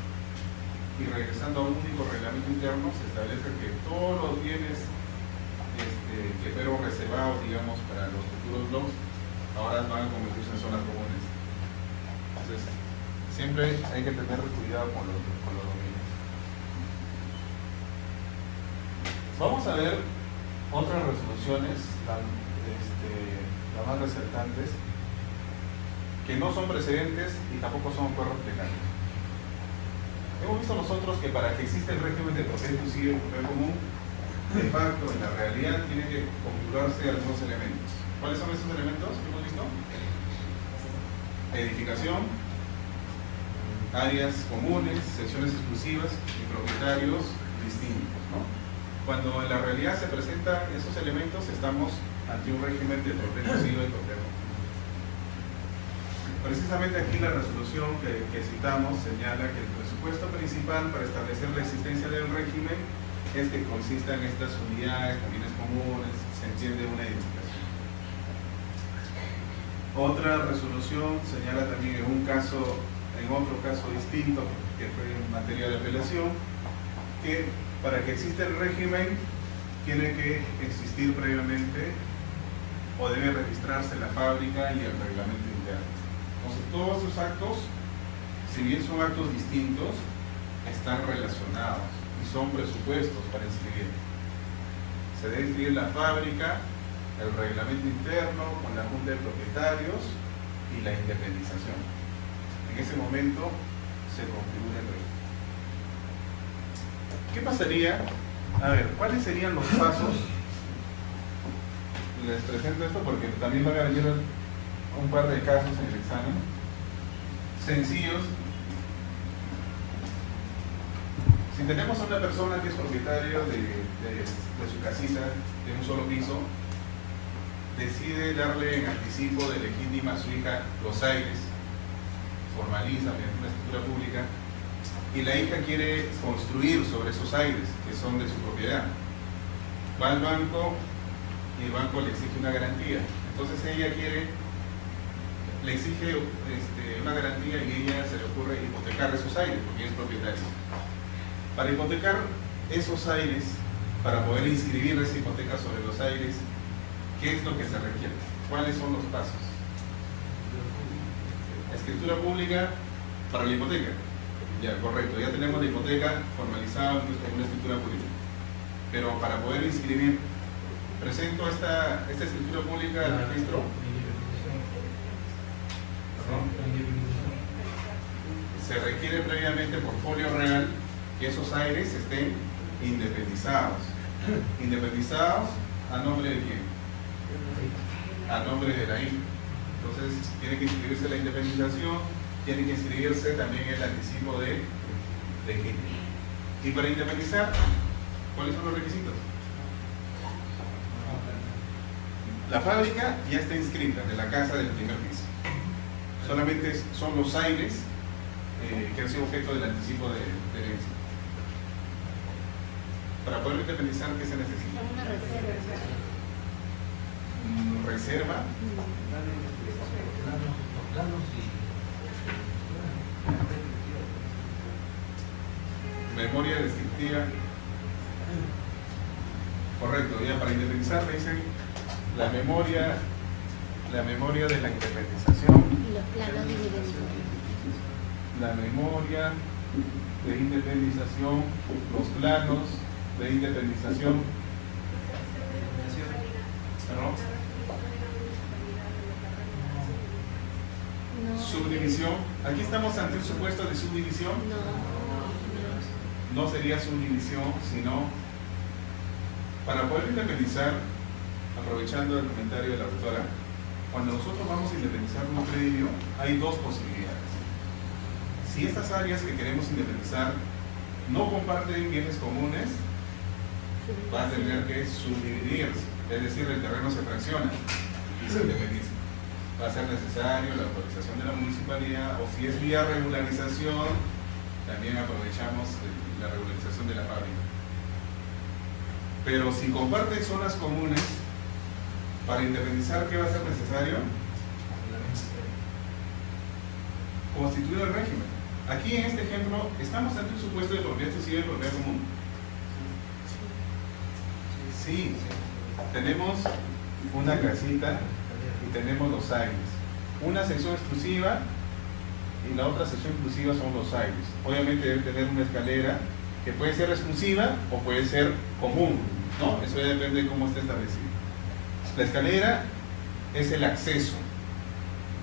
y regresando a un único reglamento interno, se establezca que todos los bienes que fueron reservados, digamos, para los futuros blogs, ahora van a convertirse en zonas comunes. Entonces, siempre hay que tener cuidado con los dominios. Vamos a ver otras resoluciones, las más resaltantes, que no son precedentes y tampoco son acuerdos plenarios. Hemos visto nosotros que para que exista el régimen de propiedad exclusiva y propiedad común, de facto, en la realidad, tienen que configurarse algunos elementos. ¿Cuáles son esos elementos que hemos visto? Edificación, áreas comunes, secciones exclusivas y propietarios distintos, ¿no? Cuando en la realidad se presentan esos elementos, estamos ante un régimen de propiedad exclusiva y propiedad común. Precisamente aquí la resolución que citamos señala que el presupuesto principal para establecer la existencia del régimen es que consista en estas unidades, bienes comunes, se entiende una edificación. Otra resolución señala también en otro caso distinto, que fue en materia de apelación, que para que exista el régimen tiene que existir previamente o debe registrarse la fábrica y el reglamento interno. Entonces todos esos actos, si bien son actos distintos, están relacionados y son presupuestos para inscribir. Se debe inscribir la fábrica, el reglamento interno con la junta de propietarios y la independización. En ese momento se configura el régimen. ¿Qué pasaría? A ver, ¿cuáles serían los pasos? Les presento esto porque también van a venir un par de casos en el examen sencillos. Si tenemos a una persona que es propietario de su casita de un solo piso, decide darle en anticipo de legítima a su hija los aires, formaliza mediante una escritura pública, y la hija quiere construir sobre esos aires que son de su propiedad. Va al banco y el banco le exige una garantía. Entonces ella le exige una garantía y ella se le ocurre hipotecar esos aires porque ella es propietaria. Para hipotecar esos aires, para poder inscribir esa hipoteca sobre los aires, ¿qué es lo que se requiere? ¿Cuáles son los pasos? Escritura pública para la hipoteca. Ya, correcto, ya tenemos la hipoteca formalizada en una escritura pública. Pero para poder inscribir presento esta escritura pública del registro. Se requiere previamente por folio real que esos aires estén independizados. ¿Independizados a nombre de quién? A nombre de la hija. Entonces tiene que inscribirse la independización, tiene que inscribirse también el anticipo de quita. Y para independizar, ¿cuáles son los requisitos? La fábrica ya está inscrita de la casa del primer piso. Solamente son los aires que han sido objeto del anticipo de herencia. Para poder independizar, ¿qué se necesita? Una reserva. Reserva. Memoria descriptiva. Correcto, ya para independizar me dicen la memoria de la independización. Y los planos de independización. La memoria de independización, los planos de independización. ¿No? No. Subdivisión. Aquí estamos ante un supuesto de subdivisión. No sería subdivisión, sino para poder independizar, aprovechando el comentario de la autora, cuando nosotros vamos a independizar un predio, hay dos posibilidades. Si estas áreas que queremos independizar no comparten bienes comunes, va a tener que subdividirse, es decir, el terreno se fracciona y se independiza. Va a ser necesario la autorización de la municipalidad, o si es vía regularización, también aprovechamos la regularización de la fábrica. Pero si comparten zonas comunes, para independizar, ¿qué va a ser necesario? Constituir el régimen. Aquí en este ejemplo, ¿estamos ante un supuesto de propiedad exclusiva y propiedad común? Sí, tenemos una casita y tenemos los aires. Una sección exclusiva y la otra sección exclusiva son los aires. Obviamente debe tener una escalera que puede ser exclusiva o puede ser común, ¿no? Eso ya depende de cómo esté establecido. La escalera es el acceso.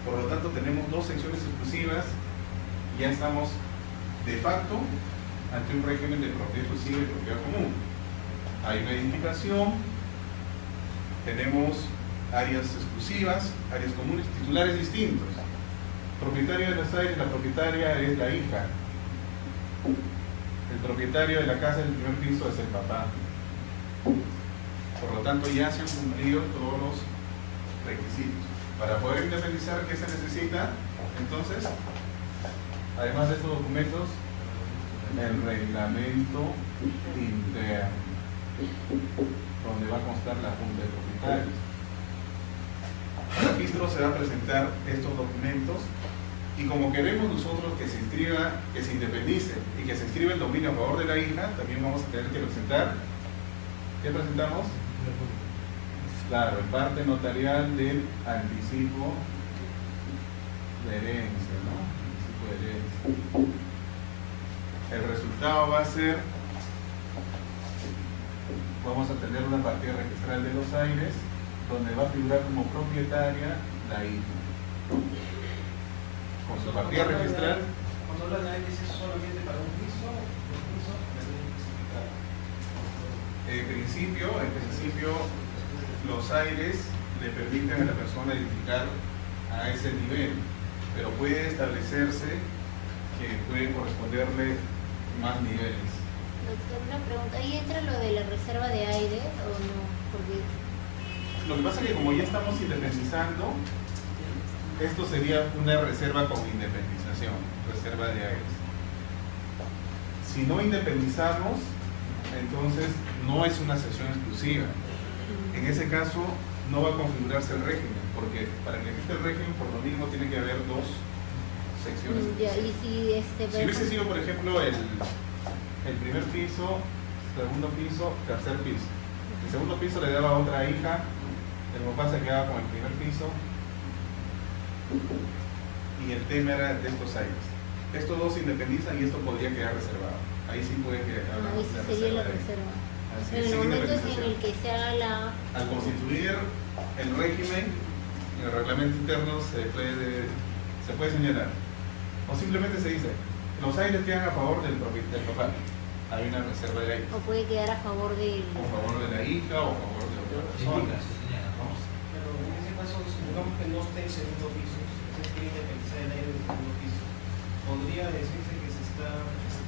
Por lo tanto, tenemos dos secciones exclusivas y ya estamos de facto ante un régimen de propiedad exclusiva y propiedad común. Hay una identificación, tenemos áreas exclusivas, áreas comunes, titulares distintos. Propietario de los aires, la propietaria es la hija. El propietario de la casa del primer piso es el papá. Por lo tanto, ya se han cumplido todos los requisitos. Para poder independizar, ¿qué se necesita? Entonces, además de estos documentos, el reglamento interno, donde va a constar la junta de propietarios. Al registro se va a presentar estos documentos y como queremos nosotros que se inscriba, que se independice y que se inscriba el dominio a favor de la hija, también vamos a tener que presentar, ¿qué presentamos? Claro, el parte notarial del anticipo de herencia, ¿no? Anticipo de herencia. El resultado va a ser, vamos a tener una partida registral de los aires, donde va a figurar como propietaria la hija. Con su partida registral. Cuando hablan de aires, ¿es solamente para un piso o dos pisos? ¿Me deben especificar? En principio, los aires le permiten a la persona edificar a ese nivel, pero puede establecerse que puede corresponderle más niveles. Doctor, una pregunta, ¿ahí entra lo de la reserva de aire o no? Porque Lo que pasa es que como ya estamos independizando, esto sería una reserva con independización, reserva de aires. Si no independizamos, entonces no es una sección exclusiva. En ese caso no va a configurarse el régimen, porque para que exista el régimen por lo mismo tiene que haber dos secciones. ya, y si Si hubiese sido, por ejemplo, el primer piso, segundo piso, tercer piso. El segundo piso le daba a otra hija, el papá se quedaba con el primer piso y el tema era de estos aires. Estos dos se independizan y esto podría quedar reservado. Ahí sí puede quedar ahí sí sería la reserva. Así En es, el sin momento en independización. el que se haga la... Al constituir el régimen, el reglamento interno se puede señalar. O simplemente se dice, los aires quedan a favor del papá. Hay una reserva de aire. O puede quedar a favor del... O a favor de la hija o a favor de otra persona. ¿No? Pero en ese caso, supongamos que no esté en segundo piso, se quiere independizar el aire del segundo piso. Podría decirse que se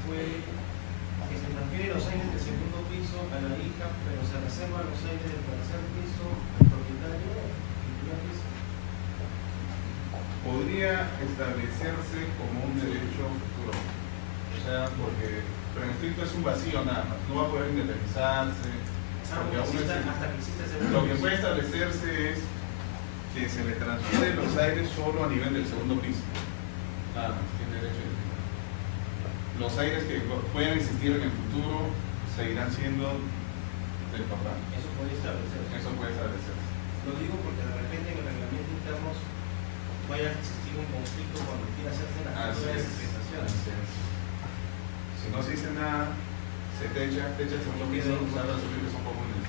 puede, que se transfiere los aires del segundo piso a la hija, pero se reservan los aires del tercer piso al propietario del primer piso. Podría establecerse como un derecho futuro. O sea, pero en estricto es un vacío nada más. No va a poder independizarse. Porque aún Hasta que exista ese lo que puede establecerse es que se le transfieren los aires solo a nivel del segundo piso. Nada más, tiene derecho a independizarse. Los aires que puedan existir en el futuro seguirán siendo del papá. Eso puede establecerse. Eso puede establecerse. Lo digo porque de repente en el reglamento interno vaya a existir un conflicto cuando quiera hacerse la Así factura de es. dispensación. Así es. Si no se dice nada, se techa el segundo piso, las soluciones son comunes.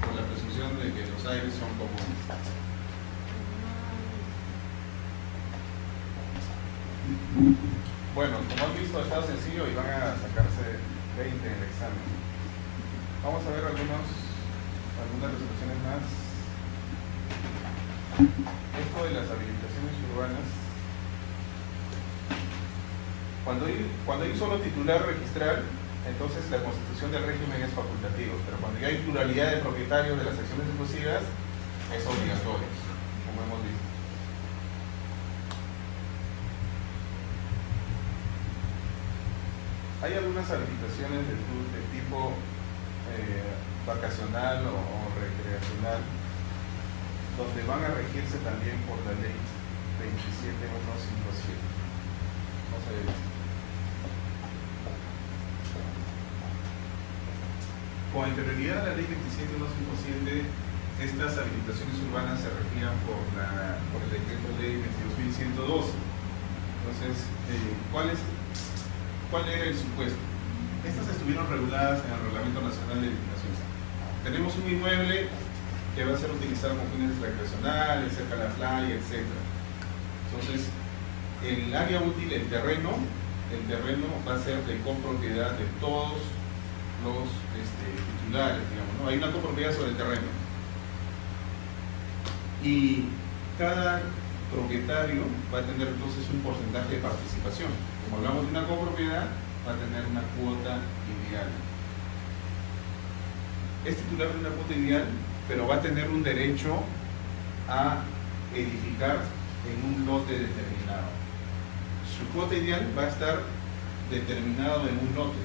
Con la presunción de que los aires son comunes. Bueno, como han visto, está sencillo y van a sacarse 20 en el examen. Vamos a ver algunas resoluciones más. Esto de las habilitaciones urbanas. Cuando hay un solo titular registral, entonces la constitución del régimen es facultativo, pero cuando ya hay pluralidad de propietarios de las acciones exclusivas, es obligatorio, como hemos visto. Hay algunas habilitaciones de tipo vacacional o recreacional, donde van a regirse también por la ley 27157. Vamos a ver. Con anterioridad a la ley 27157, estas habilitaciones urbanas se regían por el decreto ley 22.112. Entonces, ¿cuál era el supuesto? Estas estuvieron reguladas en el Reglamento Nacional de Edificaciones. Tenemos un inmueble que va a ser utilizado con fines recreacionales, cerca de la playa, etc. Entonces, el área útil, el terreno va a ser de copropiedad de todos los titulares, digamos, ¿no? Hay una copropiedad sobre el terreno. Y cada propietario va a tener entonces un porcentaje de participación. Como hablamos de una copropiedad, va a tener una cuota ideal. Es titular de una cuota ideal, pero va a tener un derecho a edificar en un lote determinado. Su cuota ideal va a estar determinado en un lote,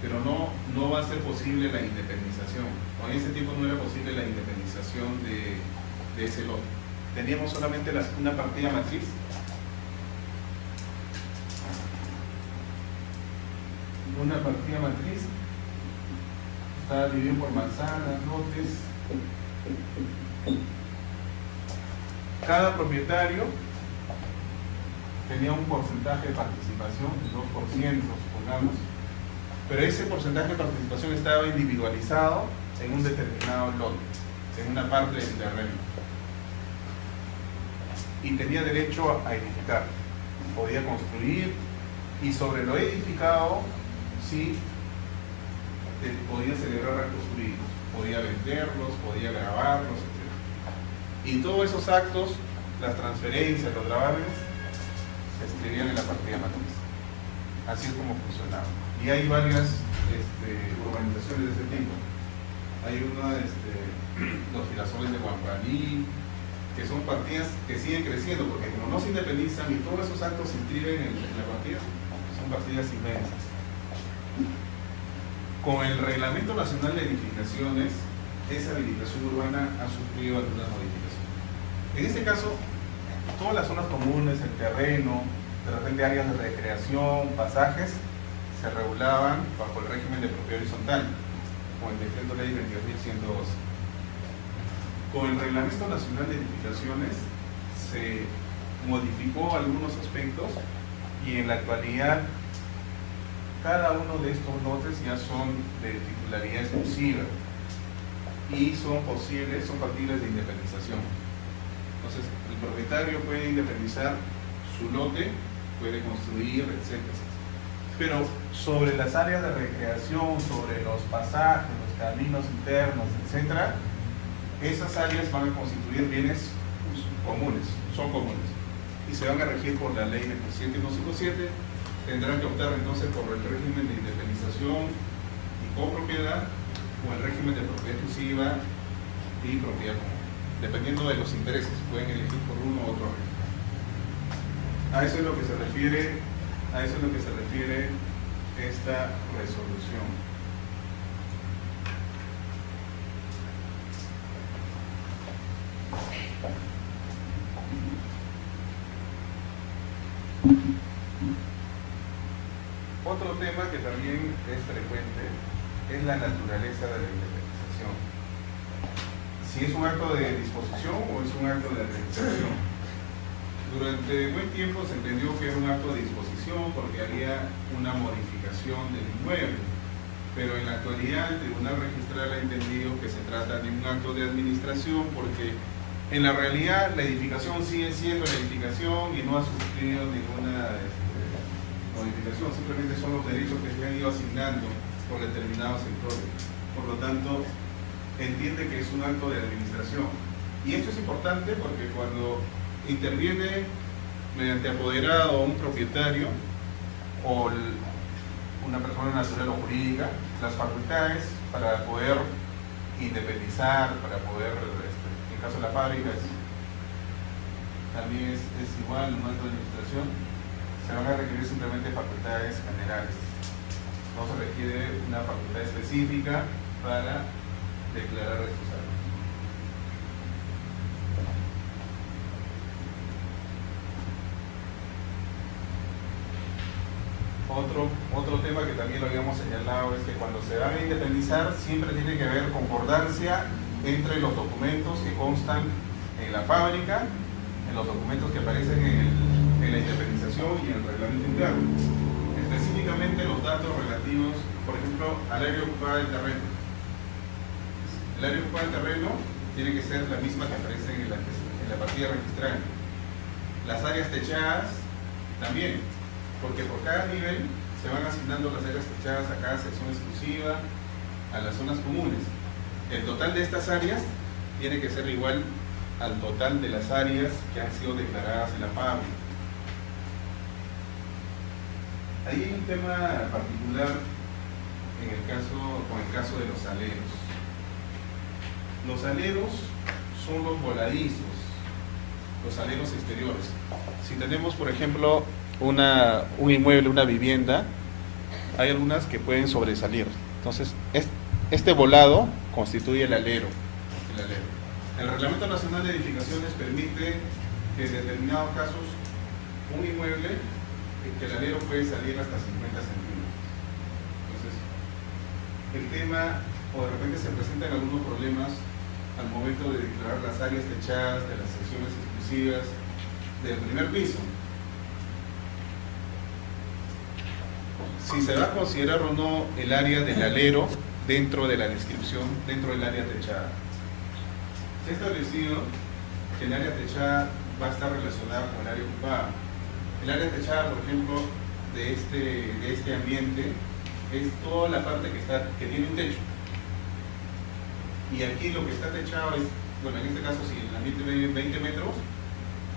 pero no va a ser posible la independización. En ese tiempo no era posible la independización de ese lote. Teníamos solamente una partida matriz. Una partida matriz está dividido por manzanas, lotes. Cada propietario tenía un porcentaje de participación, el 2%, supongamos, pero ese porcentaje de participación estaba individualizado en un determinado lote, en una parte del terreno, y tenía derecho a edificar, podía construir, y sobre lo edificado sí podía celebrar actos jurídicos, podía venderlos, podía grabarlos, etc. Y todos esos actos, las transferencias, los gravámenes, se escribían en la partida matriz. Así es como funcionaba. Y hay varias urbanizaciones de ese tipo. Hay una, los girasoles de Guampaní, que son partidas que siguen creciendo, porque como no se independizan y todos esos actos se inscriben en la partida, son partidas inmensas. Con el Reglamento Nacional de Edificaciones, esa habilitación urbana ha sufrido algunas modificaciones. En este caso, todas las zonas comunes, el terreno, de repente áreas de recreación, pasajes, se regulaban bajo el régimen de propiedad horizontal, con el Decreto Ley 22.112. Con el Reglamento Nacional de Edificaciones se modificó algunos aspectos y en la actualidad cada uno de estos lotes ya son de titularidad exclusiva y son factibles de independización. Entonces, el propietario puede independizar su lote, puede construir, etc. Pero sobre las áreas de recreación, sobre los pasajes, los caminos internos, etc., esas áreas van a constituir bienes comunes, son comunes, y se van a regir por la ley de 7157. Tendrán que optar entonces por el régimen de independización y copropiedad o el régimen de propiedad exclusiva y propiedad común, dependiendo de los intereses. Pueden elegir por uno u otro régimen. A eso es lo que se refiere esta resolución. Otro tema que también es frecuente es la naturaleza de la independización. Si es un acto de disposición o es un acto de administración. Durante buen tiempo se entendió que era un acto de disposición porque había una modificación del inmueble, pero en la actualidad el Tribunal Registral ha entendido que se trata de un acto de administración porque en la realidad la edificación sigue siendo la edificación y no ha sufrido ninguna modificación, simplemente son los derechos que se han ido asignando por determinados sectores. Por lo tanto, entiende que es un acto de administración. Y esto es importante porque cuando interviene mediante apoderado un propietario o una persona natural o jurídica, las facultades para poder independizar, para poder, en caso de la fábrica, también es igual un acto de administración, se van a requerir simplemente facultades generales. No se requiere una facultad específica para declarar estos actos. Otro tema que también lo habíamos señalado es que cuando se van a independizar siempre tiene que haber concordancia entre los documentos que constan en la fábrica, en los documentos que aparecen en la independización y en el reglamento interno. Específicamente los datos relativos, por ejemplo, al área ocupada del terreno. El área ocupada del terreno tiene que ser la misma que aparece en la partida registrada. Las áreas techadas también, porque por cada nivel se van asignando las áreas techadas a cada sección exclusiva, a las zonas comunes. El total de estas áreas tiene que ser igual al total de las áreas que han sido declaradas en la fábrica. Ahí hay un tema particular con el caso de los aleros. Los aleros son los voladizos, los aleros exteriores. Si tenemos, por ejemplo, un inmueble, una vivienda, hay algunas que pueden sobresalir. Entonces, este volado constituye el alero. El Reglamento Nacional de Edificaciones permite que en determinados casos un inmueble, que el alero puede salir hasta 50 centímetros. Entonces, el tema, o de repente se presentan algunos problemas al momento de declarar las áreas techadas de las secciones exclusivas del primer piso. Si se va a considerar o no el área del alero dentro de la descripción, dentro del área techada. Se ha establecido que el área techada va a estar relacionada con el área ocupada. El área techada, por ejemplo, de este ambiente es toda la parte que tiene un techo. Y aquí lo que está techado es, bueno, en este caso, si el ambiente mide 20 metros,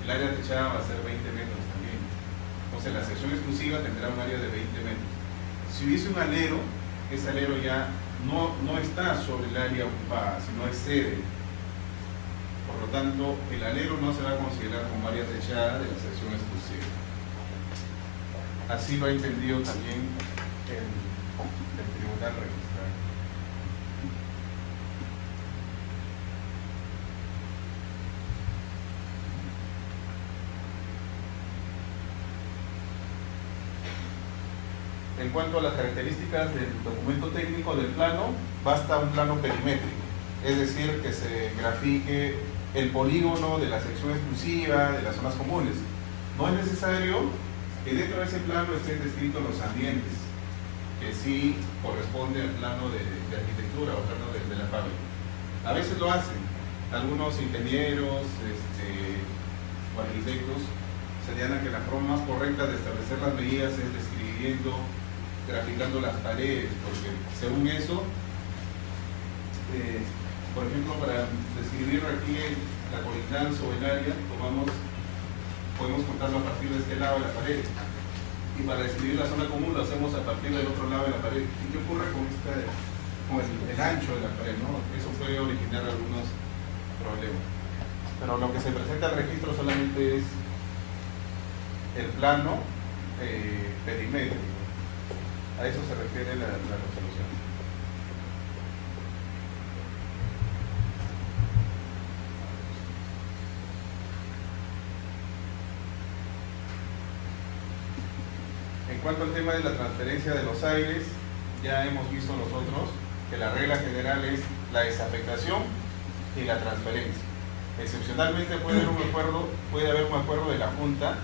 el área techada va a ser 20 metros también. Entonces, la sección exclusiva tendrá un área de 20 metros. Si hubiese un alero, ese alero ya no está sobre el área ocupada, sino excede. Por lo tanto, el alero no se va a considerar como área techada de la sección exclusiva. Así lo ha entendido también el Tribunal Registral. En cuanto a las características del documento técnico del plano, basta un plano perimétrico, es decir, que se grafique el polígono de la sección exclusiva, de las zonas comunes. No es necesario que dentro de ese plano estén descritos los ambientes. que sí corresponde al plano de arquitectura o plano de la fábrica. A veces lo hacen, algunos ingenieros o arquitectos señalan que la forma más correcta de establecer las medidas es describiendo, graficando las paredes, porque según eso, por ejemplo, para describir aquí la colindancia o el área, podemos contarlo a partir de este lado de la pared. Y para describir la zona común lo hacemos a partir del otro lado de la pared. ¿Y qué ocurre con el ancho de la pared, ¿no? Eso puede originar algunos problemas. Pero lo que se presenta al registro solamente es el plano perimétrico. A eso se refiere la resolución. En cuanto al tema de la transferencia de los aires, ya hemos visto nosotros que la regla general es la desafectación y la transferencia. Excepcionalmente puede haber un acuerdo de la Junta,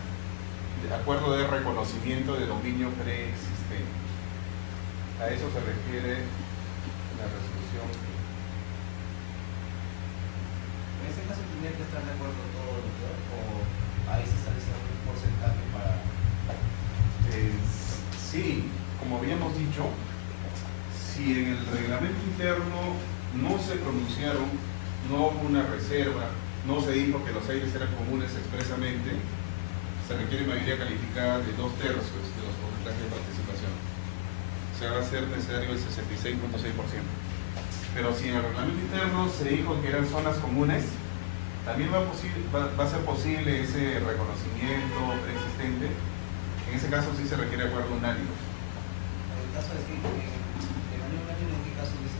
de acuerdo de reconocimiento de dominio preexistente. A eso se refiere la resolución. En ese caso tendría que estar de acuerdo todo, ¿no? O ahí se establece un porcentaje para... Sí, como habíamos dicho, si en el reglamento interno no se pronunciaron, no hubo una reserva, no se dijo que los aires eran comunes expresamente, se requiere mayoría calificada de 2/3 de los porcentajes de participación. O sea, va a ser necesario el 66.6%. Pero si en el reglamento interno se dijo que eran zonas comunes, también va a ser posible ese reconocimiento preexistente. En ese caso sí se requiere acuerdo unánime. En el caso de que de manera unánime, ¿en qué caso dice?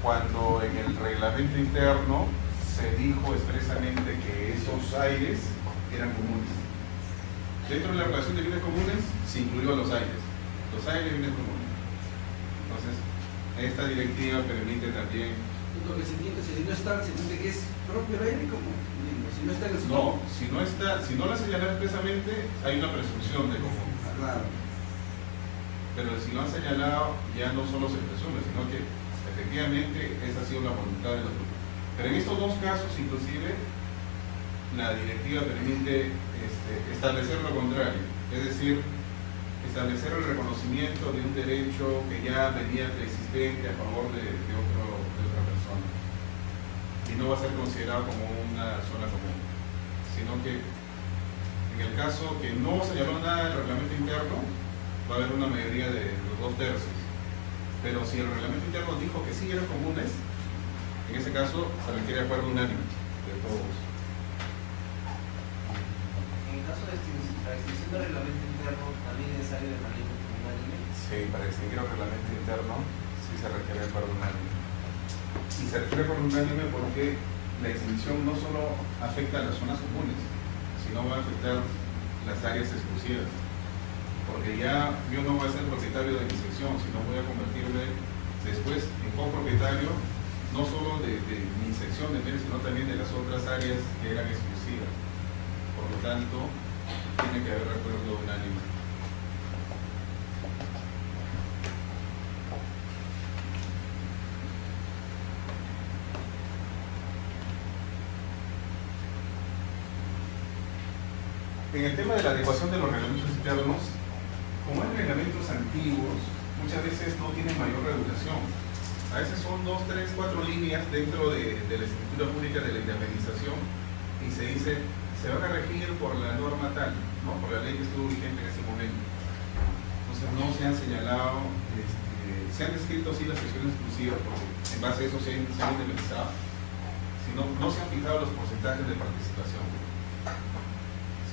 Cuando en el reglamento interno se dijo expresamente que esos aires eran comunes. Dentro de la relación de bienes comunes se incluyó los aires. Los aires bienes comunes. Entonces, esta directiva permite también... Lo que se entiende, si no está, se entiende que es propio el aire como... Si no está en el No, si no la señalan expresamente, hay una presunción de común. Claro. Pero si lo han señalado, ya no solo se presume, sino que efectivamente esa ha sido la voluntad de los grupos. Pero en estos dos casos, inclusive, la directiva permite establecer lo contrario, es decir, establecer el reconocimiento de un derecho que ya venía preexistente a favor de otra persona. Y no va a ser considerado como una zona común, sino que en el caso que no señaló nada del reglamento interno, va a haber una mayoría de los 2/3. Pero si el reglamento interno dijo que sí eran comunes, en ese caso se requiere acuerdo unánime de todos. En el caso de la extinción del reglamento interno, ¿también es necesario de manera unánime? Sí, para distinguir el reglamento interno sí se requiere acuerdo unánime. Y se requiere acuerdo unánime porque la extinción no solo afecta a las zonas comunes, sino va a afectar las áreas exclusivas. Porque ya yo no voy a ser propietario de mi sección, sino voy a convertirme después en copropietario no solo de mi sección de bienes, sino también de las otras áreas que eran exclusivas. Por lo tanto, tiene que haber acuerdo unánime. En el tema de la adecuación de los reglamentos internos, como hay reglamentos antiguos, muchas veces no tienen mayor regulación. A veces son 2, 3, 4 líneas dentro de la escritura pública de la indemnización y se dice, se van a regir por la norma tal, ¿no? Por la ley que estuvo vigente en ese momento. Entonces no se han señalado, se han descrito sí las secciones exclusivas, porque en base a eso se han indemnizado, sino no se han fijado los porcentajes de participación.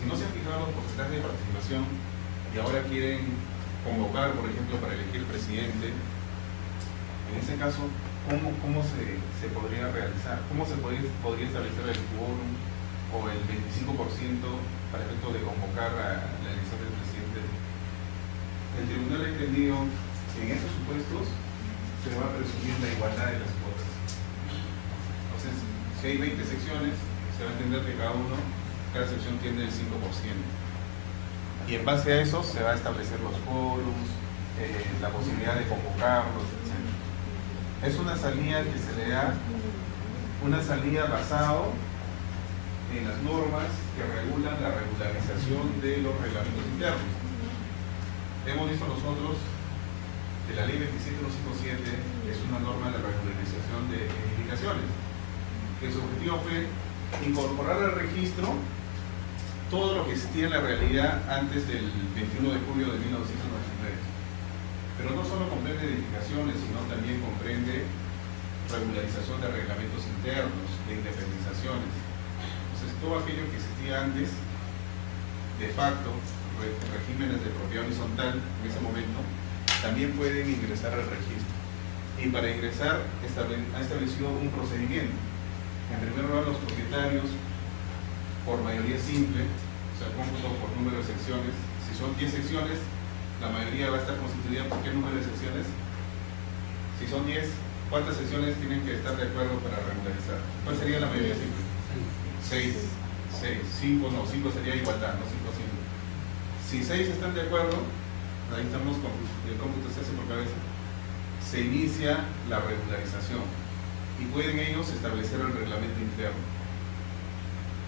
Si no se han fijado los porcentajes de participación y ahora quieren convocar, por ejemplo, para elegir presidente, en ese caso, ¿cómo se podría realizar? ¿Cómo se podría establecer el quórum o el 25% para efecto de convocar a la elección del presidente? El tribunal ha entendido que en esos supuestos se va a presumir la igualdad de las cuotas. Entonces, si hay 20 secciones, se va a entender que cada sección tiene el 5%. Y en base a eso se va a establecer los quórums, la posibilidad de convocarlos, etc. Es una salida que se le da, una salida basado en las normas que regulan la regularización de los reglamentos internos. Hemos visto nosotros que la ley 27257 es una norma de regularización de edificaciones, que su objetivo fue incorporar al registro todo lo que existía en la realidad antes del 21 de julio de 1999. Pero no solo comprende edificaciones, sino también comprende regularización de reglamentos internos, de independizaciones. Entonces, todo aquello que existía antes, de facto, regímenes de propiedad horizontal en ese momento, también pueden ingresar al registro. Y para ingresar ha establecido un procedimiento. En primer lugar, los propietarios, por mayoría simple, o sea, cómputo por número de secciones. Si son 10 secciones, la mayoría va a estar constituida por qué número de secciones. Si son 10, ¿cuántas secciones tienen que estar de acuerdo para regularizar? ¿Cuál sería la mayoría simple? 6. 5 no, 5 sería igualdad, no 5, 5. Si 6 están de acuerdo, ahí estamos con el cómputo se hace por cabeza, se inicia la regularización y pueden ellos establecer el reglamento interno.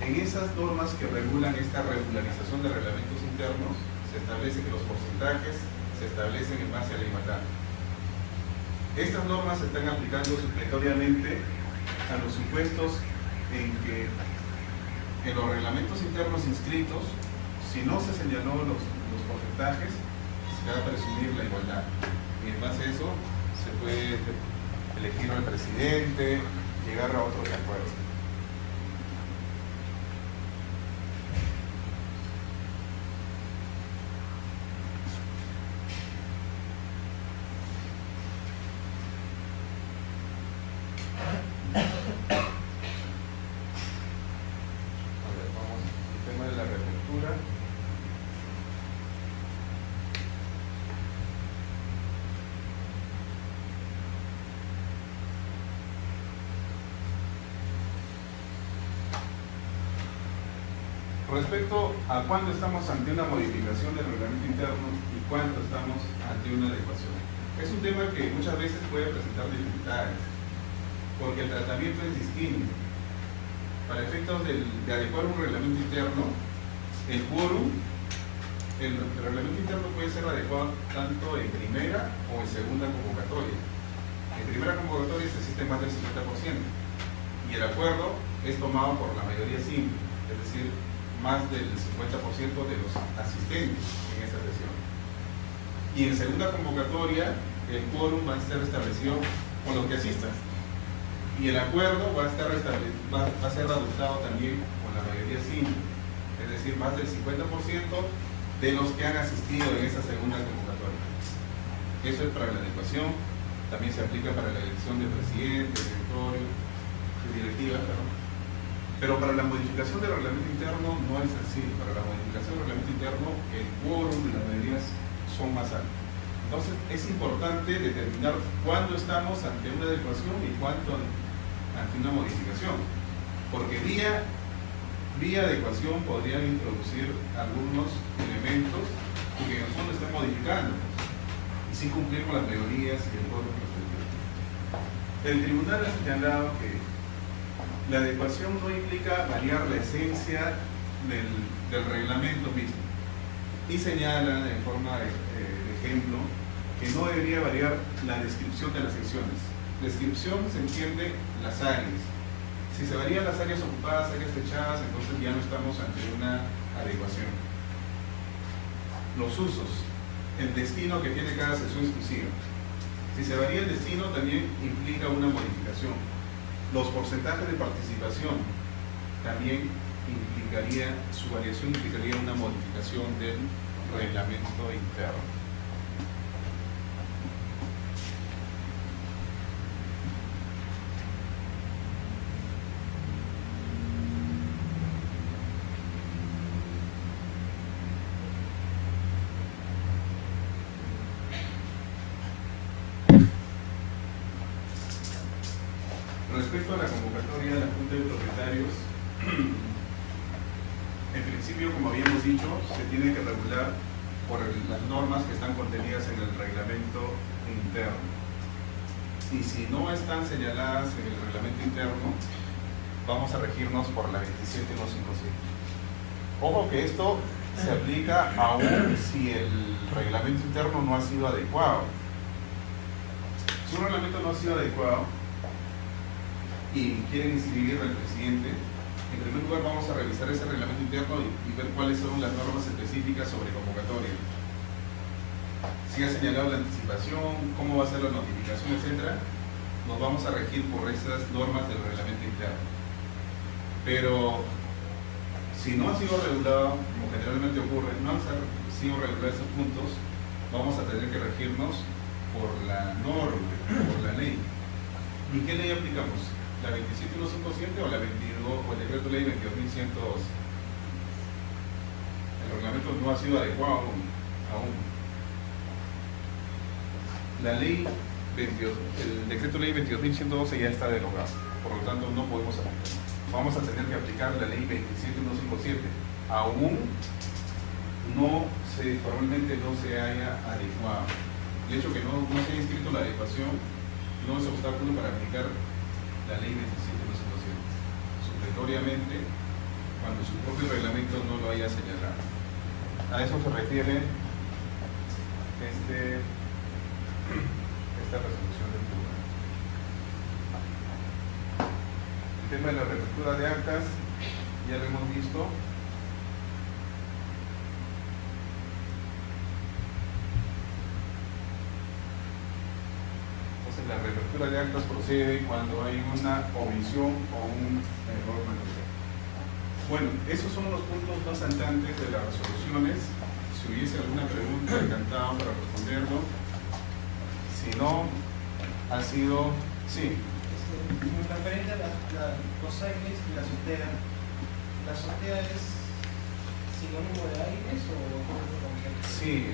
En esas normas que regulan esta regularización de reglamentos internos, se establece que los porcentajes se establecen en base a la igualdad. Estas normas se están aplicando supletoriamente a los supuestos en que en los reglamentos internos inscritos, si no se señaló los porcentajes, se va a presumir la igualdad. Y en base a eso se puede elegir al presidente, llegar a otros acuerdos. Respecto a cuándo estamos ante una modificación del reglamento interno y cuándo estamos ante una adecuación. Es un tema que muchas veces puede presentar dificultades, porque el tratamiento es distinto. Para efectos de adecuar un reglamento interno, el quórum, el reglamento interno puede ser adecuado tanto en primera o en segunda convocatoria. En primera convocatoria se existe más del 50% y el acuerdo es tomado por la mayoría simple, es decir, más del 50% de los asistentes en esa sesión. Y en segunda convocatoria, el quórum va a estar establecido con los que asistan. Y el acuerdo va a ser adoptado también con la mayoría simple, es decir, más del 50% de los que han asistido en esa segunda convocatoria. Eso es para la adecuación, también se aplica para la elección de presidente, directorio, de directiva, perdón. Pero para la modificación del reglamento interno no es así. Para la modificación del reglamento interno, el quórum de las mayorías son más altos. Entonces, es importante determinar cuándo estamos ante una adecuación y cuándo ante una modificación. Porque vía adecuación podrían introducir algunos elementos que en el fondo están modificando y sin cumplir con las mayorías y el quórum respectivo. El tribunal ha señalado que la adecuación no implica variar la esencia del reglamento mismo y señala en forma de ejemplo que no debería variar la descripción de las secciones. Descripción se entiende las áreas. Si se varían las áreas ocupadas, áreas techadas, entonces ya no estamos ante una adecuación. Los usos, el destino que tiene cada sección exclusiva. Si se varía el destino también implica una modificación. Los porcentajes de participación también su variación implicaría una modificación del reglamento interno. Respecto a la convocatoria de la Junta de Propietarios, en principio, como habíamos dicho, se tiene que regular las normas que están contenidas en el reglamento interno. Y si no están señaladas en el reglamento interno, vamos a regirnos por la 27157. Ojo que esto se aplica aún si el reglamento interno no ha sido adecuado. Si un reglamento no ha sido adecuado y quieren inscribir al presidente, en primer lugar vamos a revisar ese reglamento interno y ver cuáles son las normas específicas sobre convocatoria. Si ha señalado la anticipación, cómo va a ser la notificación, etc., nos vamos a regir por esas normas del reglamento interno. Pero si no ha sido regulado, como generalmente ocurre, no han sido regulados esos puntos, vamos a tener que regirnos por la norma, por la ley. ¿Y qué ley aplicamos? ¿La 27157 o la 22 o el decreto ley 22112? El reglamento no ha sido adecuado aún. La ley el decreto ley 22.112 ya está derogado, por lo tanto no podemos aplicar. Vamos a tener que aplicar la ley 27157, aún formalmente no se haya adecuado. El hecho que no se haya inscrito la adecuación no es obstáculo para aplicar la ley 27157, supletoriamente cuando su propio reglamento no lo haya señalado. A eso se refiere esta resolución del tribunal. El tema de la reapertura de actas ya lo hemos visto. Entonces la reapertura de actas procede cuando hay una omisión o un error material. Bueno, esos son los puntos más saltantes de las resoluciones. Si hubiese alguna pregunta, encantado para responderlo. Si no, ha sido... Sí. Referente a los aires y la azotea. ¿La azotea es sinónimo de aires o cómo es lo que? Sí,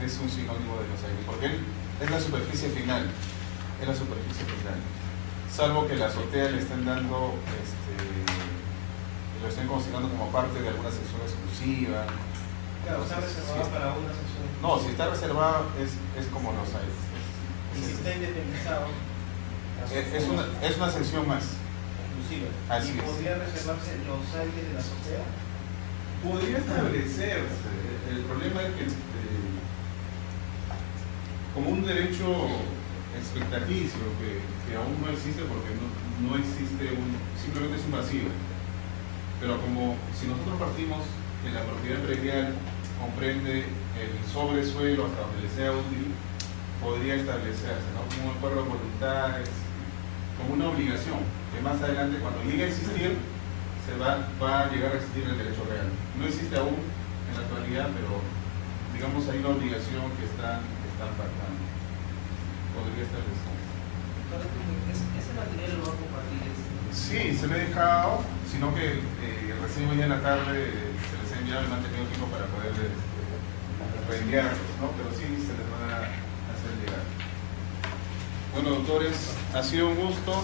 es un sinónimo de los aires, porque es la superficie final. Es la superficie final. Salvo que la azotea le estén dando, lo estén considerando como parte de alguna sección exclusiva. Claro, está reservada para una sección. No, si está reservada es como los aires. Y si está independizado, Es una sección más. exclusiva. Así ¿Y es. podría reservarse los aires de la azotea? Podría establecerse. El problema es que como un derecho expectaticio que aún no existe porque no existe simplemente es un vacío. Pero como si nosotros partimos que la propiedad predial comprende el sobresuelo hasta donde le sea útil, podría establecerse, ¿no? Como un acuerdo de voluntades, como una obligación, que más adelante cuando llegue a existir, va a llegar a existir el derecho real. No existe aún en la actualidad, pero digamos hay una obligación que están pactando. Podría establecerse. ¿Ese material lo va a compartir? Sí, se le he dejado, sino que recién hoy en la tarde se les ha enviado y no han tenido tiempo para poder reenviarlos, ¿no? Pero sí se les van a hacer llegar. Bueno, doctores, ha sido un gusto.